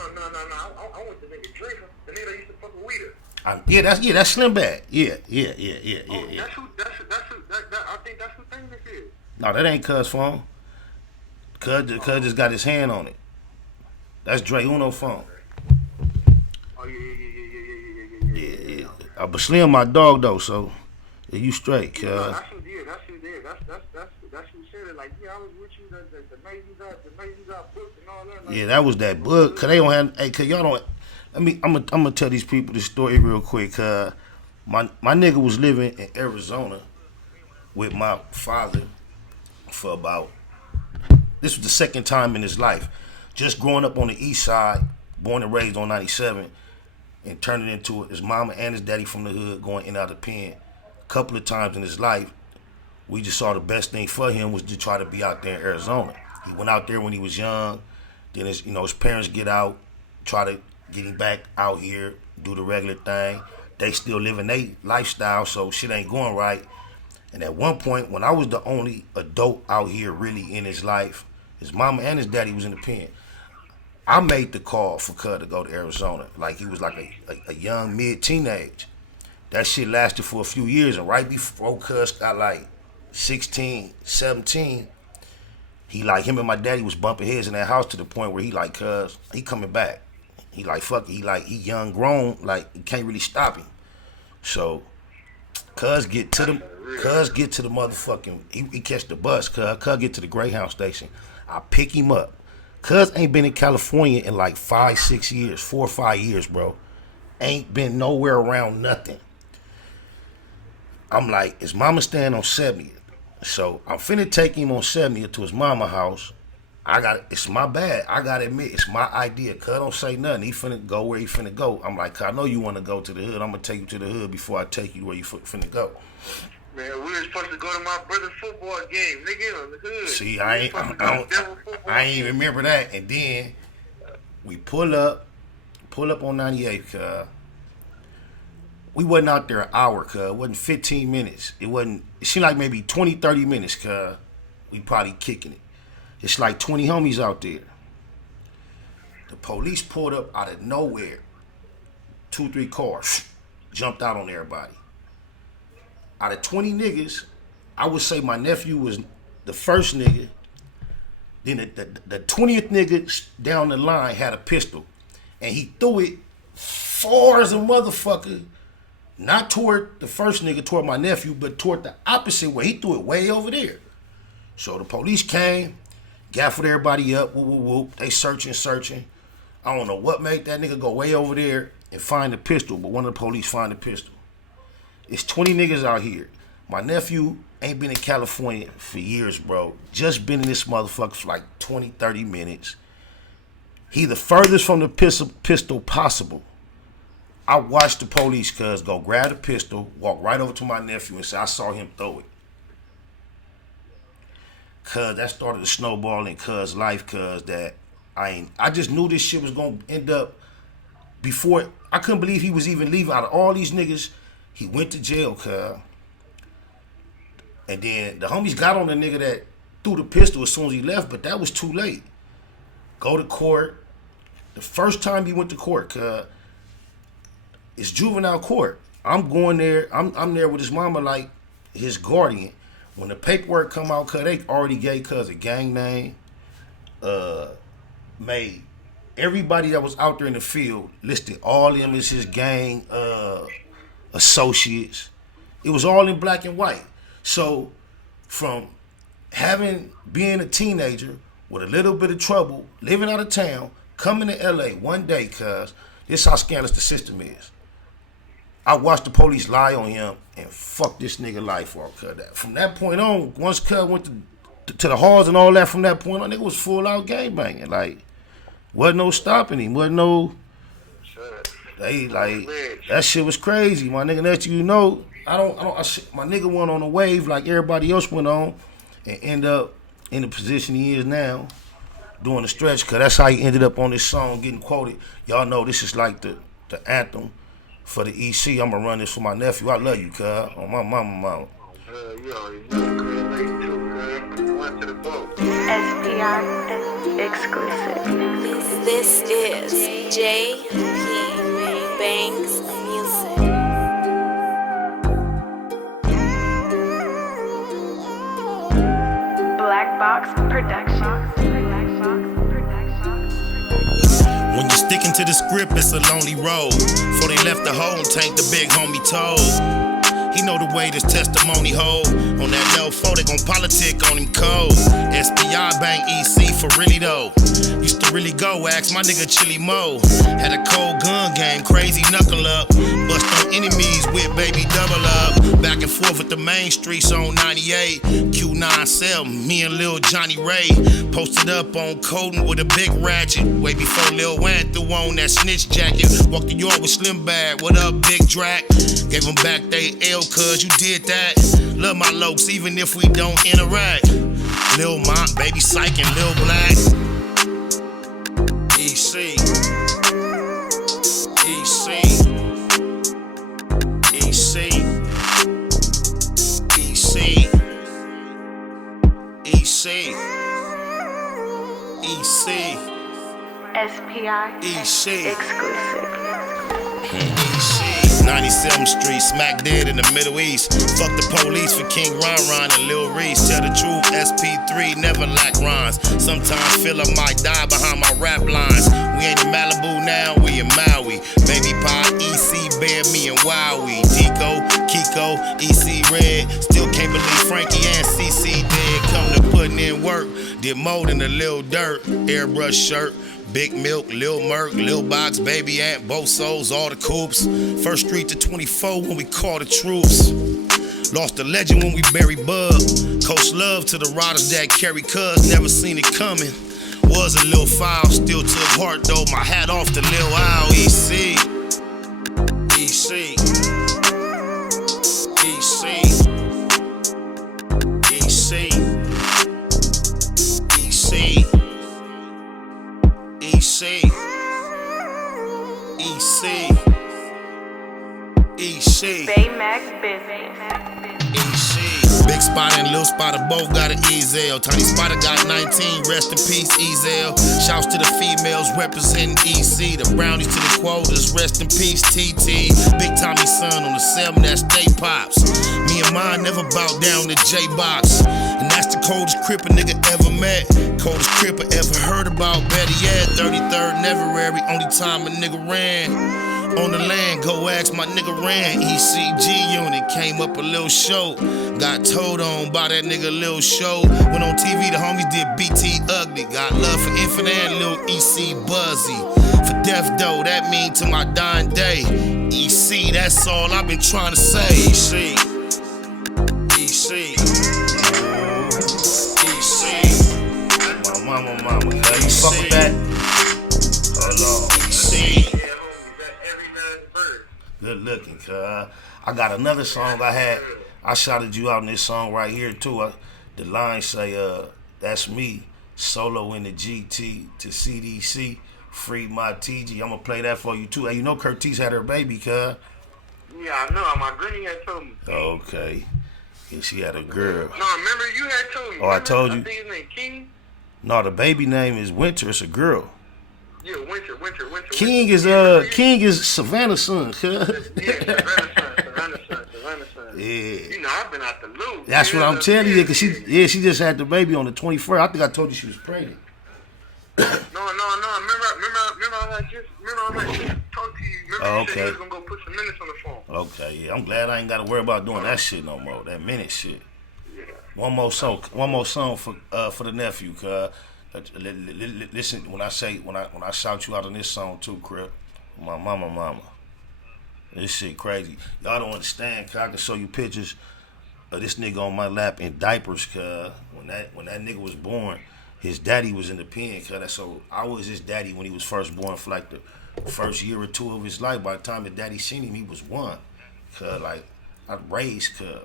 want the nigga Dre, the nigga that used to fuck with Weeder. That's Slim Bad. Yeah. That's who, I think that's who thing this is. No, that ain't Cuz phone. Cuz just got his hand on it. That's Dre Uno phone. Oh, yeah. Yeah. But Slim my dog though, so you straight, cuz. That's who did. That's who said it. Like, yeah, I was with you. The night you got booked and all that. Like, Yeah, that was that book. Cause they don't have. Hey, cause y'all don't. I'm gonna tell these people this story real quick. My nigga was living in Arizona with my father for about. This was the second time in his life. Just growing up on the east side, born and raised on 97, and turning into his mama and his daddy from the hood, going in and out of the pen. A couple of times in his life, we just saw the best thing for him was to try to be out there in Arizona. He went out there when he was young. Then his parents get out, try to get him back out here, do the regular thing. They still living their lifestyle, so shit ain't going right. And at one point, when I was the only adult out here really in his life, his mama and his daddy was in the pen. I made the call for Cud to go to Arizona. Like he was like a young mid-teenage. That shit lasted for a few years, and right before Cuz got like 16, 17, him and my daddy was bumping heads in that house to the point where he like, Cuz, he coming back. He like, fuck it. He young, grown, like, you can't really stop him. So, Cuz get to the motherfucking, he catch the bus, Cuz get to the Greyhound station. I pick him up. Cuz ain't been in California in like 4 or 5 years, bro. Ain't been nowhere around nothing. I'm like, his mama staying on 70th. So I'm finna take him on 70th to his mama house. It's my bad. I gotta admit, it's my idea. Cuz don't say nothing. He finna go where he finna go. I'm like, I know you wanna go to the hood. I'm gonna take you to the hood before I take you where you finna go. Man, we were supposed to go to my brother's football game, nigga, on the hood. See, I ain't even remember that. And then we pull up on 98, cuz. We wasn't out there an hour, cuz. It wasn't 15 minutes. It seemed like maybe 20, 30 minutes, cuz. We probably kicking it. It's like 20 homies out there. The police pulled up out of nowhere. 2, 3 cars. Jumped out on everybody. Out of 20 niggas, I would say my nephew was the first nigga. Then the 20th nigga down the line had a pistol. And he threw it far as a motherfucker Not toward the first nigga, toward my nephew, but toward the opposite way. He threw it way over there. So the police came, gaffled everybody up, whoop, whoop, whoop. They searching. I don't know what made that nigga go way over there and find the pistol, but one of the police find the pistol. It's 20 niggas out here. My nephew ain't been in California for years, bro. Just been in this motherfucker for like 20, 30 minutes. He the furthest from the pistol possible. I watched the police, cuz, go grab the pistol, walk right over to my nephew and say, I saw him throw it. Cuz, that started to snowball in cuz life, cuz, that I just knew this shit was gonna end up before. I couldn't believe he was even leaving. Out of all these niggas, he went to jail, cuz. And then the homies got on the nigga that threw the pistol as soon as he left, but that was too late. Go to court. The first time he went to court, cuz, it's juvenile court. I'm going there. I'm there with his mama, like his guardian. When the paperwork come out, cuz, they already gave cuz a gang name. Made everybody that was out there in the field, listed all of them as his gang associates. It was all in black and white. So from being a teenager with a little bit of trouble, living out of town, coming to LA one day, cuz, this is how scandalous the system is. I watched the police lie on him and fuck this nigga life off, cuz. From that point on, once cuz went to the halls and all that, from that point on, nigga was full out gangbanging. Like, wasn't no stopping him. Wasn't no. That shit was crazy, my nigga. That you know, my nigga went on a wave like everybody else went on, and end up in the position he is now, doing the stretch. Cause that's how he ended up on this song getting quoted. Y'all know this is like the anthem for the EC. I'ma run this for my nephew. I love you, cuz. On my mama. You already know, cuz. Late too, cuz. One to the boat. SPI exclusive. This is J.P. Banks Music. Black Box Productions. When you're sticking to the script, it's a lonely road. Before they left the hole and tank, the big homie told. He know the way this testimony hold. On that low 4, they gon' politic on him cold. SPI Bank EC for really though. Used to really go, ask my nigga Chili Mo. Had a cold gun game, crazy knuckle up. Bust on enemies with baby double up. Back and forth with the main streets on 98. Q97, me and Lil Johnny Ray. Posted up on Colton with a big ratchet. Way before Lil Wayne threw on that snitch jacket. Walked to York with Slim Bag, what up Big Drac? Gave them back they L, cuz you did that. Love my lokes even if we don't interact. Lil Mont, Baby Psych and Lil Black. EC. SPI exclusive. 97th Street, smack dead in the Middle East. Fuck the police for King Ron and Lil Reese. Tell the truth, SP3 never lack rhymes. Sometimes feel I might die behind my rap lines. We ain't in Malibu now, we in Maui. Baby Pie, EC, Bear, me and Wowie. Tico, Kiko, EC Red. Still can't believe Frankie and CC dead. Come to putting in work, did more than a little dirt. Airbrush shirt. Big Milk, Lil Merc, Lil Box, Baby Ant, both souls, all the coops. First Street to 24 when we call the troops. Lost a legend when we buried Bug. Coach love to the riders that carry cuz, never seen it coming. Was a little foul, still took heart though. My hat off to Lil Owl, EC. Baymax Business. Big Spider and Lil Spider both got an Ezel. Tiny Spider got 19, rest in peace, Ezel. Shouts to the females representing EC. The brownies to the quotas, rest in peace, TT. Big Tommy's son on the 7, that stay pops. Me and mine never bow down to J-Box. And that's the coldest crip a nigga ever met. Coldest crip I ever heard about, better yet. 33rd, never every only time a nigga ran. On the land, go ask my nigga Ran. ECG unit came up a little short. Got told on by that nigga Lil Show. Went on TV, the homies did BT Ugly. Got love for Infinite and Lil EC Buzzy. For death though, that mean to my dying day. EC, that's all I've been trying to say. EC. EC. EC. Mama, can you fuck with that? Hold on. EC. Good looking, cuz. I got another song I shouted you out in this song right here too. The line say, that's me, solo in the GT to CDC, free my TG. I'm gonna play that for you too. Hey, you know Curtis had her baby, cuz. Yeah, I know. My granny had told me. Okay. Yeah, she had a girl. No, remember you had told me. Oh, I told you? I think his name King. No, the baby name is Winter. It's a girl. Yeah, Winter. King is Savannah's son, cuz. Yeah, Savannah's son. Yeah. You know, I've been out the loop. That's what I'm telling you, cause she just had the baby on the 21st. I think I told you she was pregnant. No. Remember I just talked to you. Remember you said you was gonna go put some minutes on the phone. Okay, yeah. I'm glad I ain't gotta worry about doing that shit no more. That minute shit. Yeah. One more song for the nephew, cuz. Listen when I shout you out on this song too, Crip. My mama. This shit crazy. Y'all don't understand, cuz I can show you pictures of this nigga on my lap in diapers, cuz. When that nigga was born, his daddy was in the pen, cuz. So I was his daddy when he was first born for like the first year or two of his life. By the time his daddy seen him, he was one. Cuz like I raised, cuz.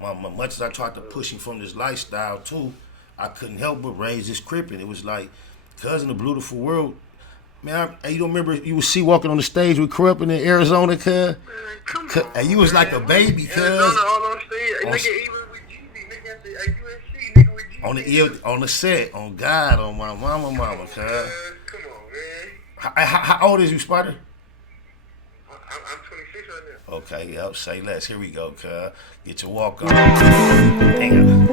Much as I tried to push him from this lifestyle too, I couldn't help but raise this crippin'. It was like, cuz in the beautiful world, man, you don't remember you was walking on the stage with Corrupt in Arizona, cuz? And you was like a baby, cuz. Arizona, all on stage. Nigga, even with GV, nigga at the USC, nigga with GV. On the set, on God, on my mama, cuz. Come on, man. How old is you, Spider? I'm 26 right now. Okay, yep, say less. Here we go, cuz. Get your walk on. Damn.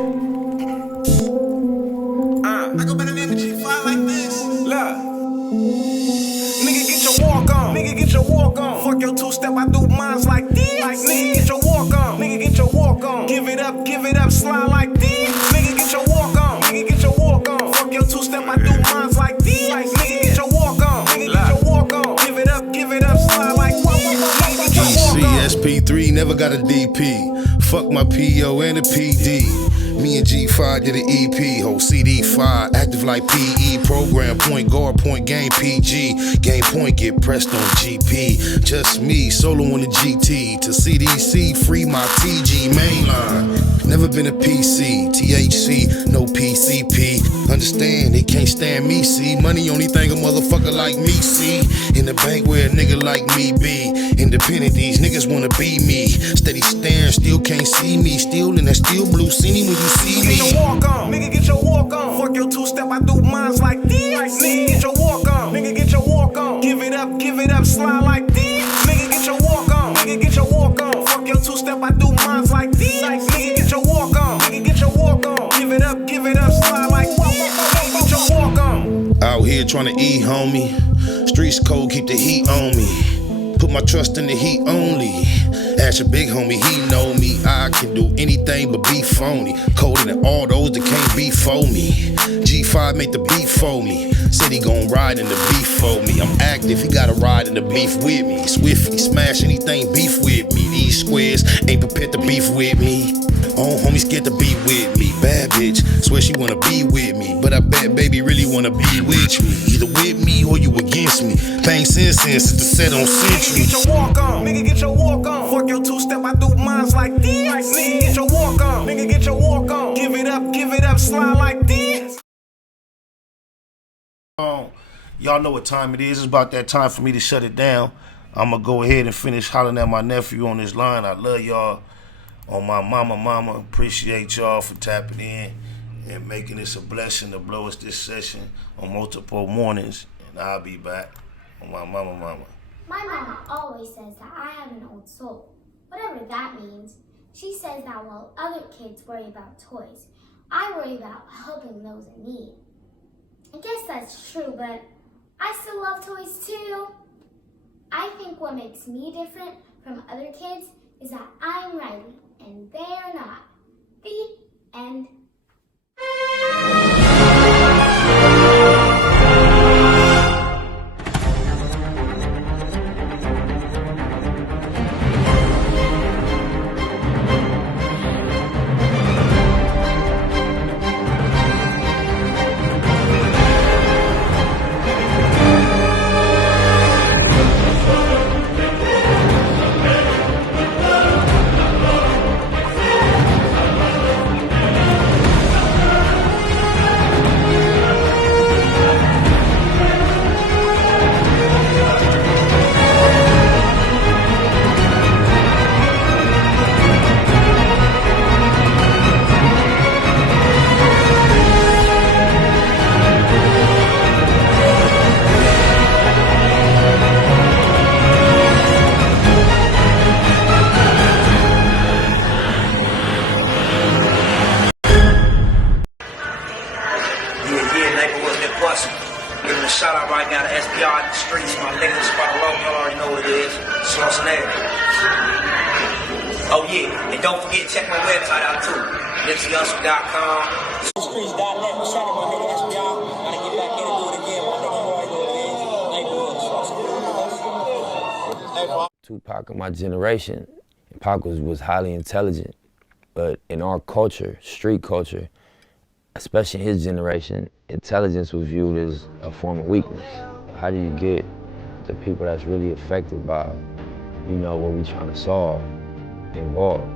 I go by the name of G5 like this. Look. Nigga, get your walk on. Nigga, get your walk on. Fuck your two-step, I do mines like this. Nigga, get your walk on. Nigga, get your walk on. Give it up, slide like this. Nigga, get your walk on. Nigga, get your walk on. Fuck your two-step, I do mines like this. Nigga, get your walk on. Nigga, get your walk on. Give it up, slide like what? CSP3 never got a DP. Fuck my PO and a PD. Me and G5 did an EP, whole CD5, active like PE, program, point guard, point game, PG, game point, get pressed on GP, just me, solo on the GT, to CDC, free my TG, mainline, never been a PC, THC, no PCP, understand, they can't stand me, see, money only thing a motherfucker like me, see, in the bank where a nigga like me be, independent, these niggas wanna be me, steady staring, still can't see me, still in that steel blue cine when you see me. Get your walk on, nigga, get your walk on. Fuck your two-step, I do mines like this. Nigga, get your walk on, nigga, get your walk on. Give it up, slide like this. Nigga, get your walk on, nigga, get your walk on. Fuck your two-step, I do mines like this. Nigga, get your walk on, nigga, get your walk on. Give it up, slide like what? Get your walk on. Out here trying to eat, homie. Streets cold, keep the heat on me. Put my trust in the heat only. Ask your big homie, he know me. I can do anything but be phony. Colder than all those that can't be for me. G5 made the beat for me. Said he gon' ride in the beef for me. I'm active, he gotta ride in the beef with me. Swiftly smash anything beef with me. These squares ain't prepared to beef with me. Oh, homie scared to be with me. Bad bitch, swear she wanna be with me. But I bet baby really wanna be with me. Either with me or you against me. Thing since the set on century. Nigga, get your walk on. Nigga, get your walk on. Fuck your two-step, I do mines like this. Nigga, get your walk on. Nigga, get your walk on. Give it up, slide like this. Y'all know what time it is. It's about that time for me to shut it down. I'm gonna go ahead and finish hollering at my nephew on this line. I love y'all. On my mama, appreciate y'all for tapping in and making this a blessing to blow us this session on multiple mornings. And I'll be back on my mama. My mama always says that I have an old soul. Whatever that means. She says that while other kids worry about toys, I worry about helping those in need. I guess that's true, but I still love toys too. I think what makes me different from other kids is that I'm Riley and they're not. The end. Giving a shout out right now to SPR in the streets, my niggas, Spot Low, y'all already know what it is. Schwarzenegger. Oh yeah, and don't forget check my website out too. NipseyHustle.com. Streets.net. Shout out my nigga SPR. Gotta get back in and do it again. My nigga already know what it is. Tupac of my generation, and Pac was highly intelligent, but in our culture, street culture, especially in his generation, intelligence was viewed as a form of weakness. How do you get the people that's really affected by, what we're trying to solve involved?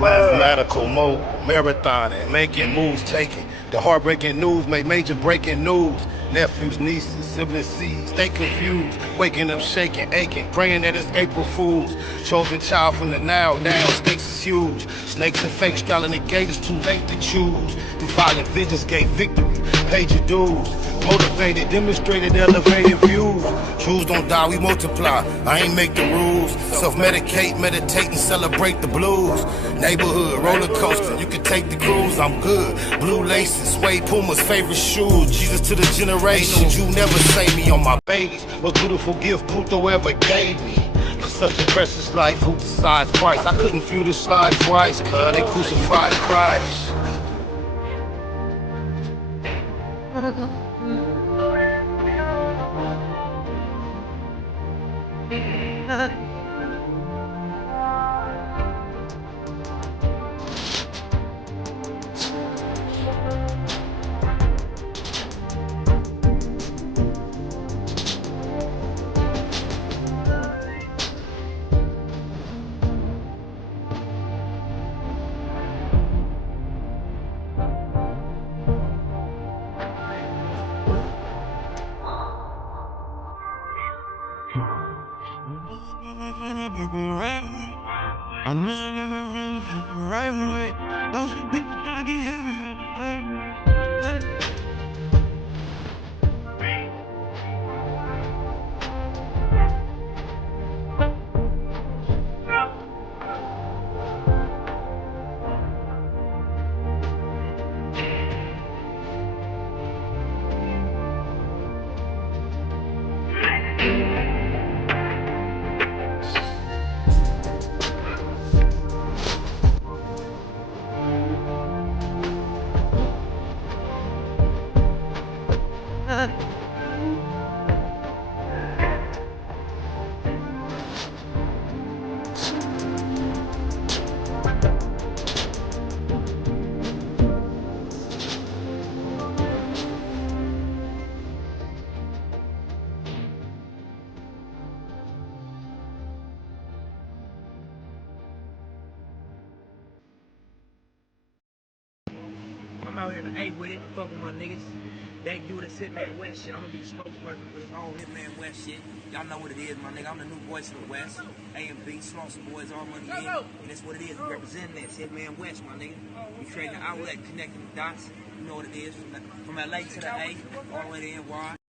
Mathematical mode, marathoning, making moves, taking the heartbreaking news, made major breaking news. Nephews, nieces, siblings, seeds, stay confused, waking up, shaking, aching, praying that it's April Fools. Chosen child from the now, down, stakes is huge. Snakes and fake straddling the gate, it's too late to choose. Violent visions gave victory, paid your dues. Motivated, demonstrated, elevated views. Truths don't die, we multiply. I ain't make the rules. Self-medicate, meditate, and celebrate the blues. Neighborhood, roller coaster, you can take the cruise, I'm good. Blue laces, suede Puma's favorite shoes. Jesus to the generation, you never save me on my babies. Most beautiful gift Pluto ever gave me. Such a precious life, who decides Christ? I couldn't view the slide twice, cause they crucified Christ. I'm out here to A with it, fuck with my niggas. That dude that's sitting at the West shit, I'm gonna be spokesperson for this whole Hitman West shit. Y'all know what it is, my nigga. I'm the new voice of the West. A and B, Slauson Boys, all money in. And that's what it is. We representing this Hitman West, my nigga. We creating an outlet, connecting the dots. You know what it is. From LA to the A, all the way to NY.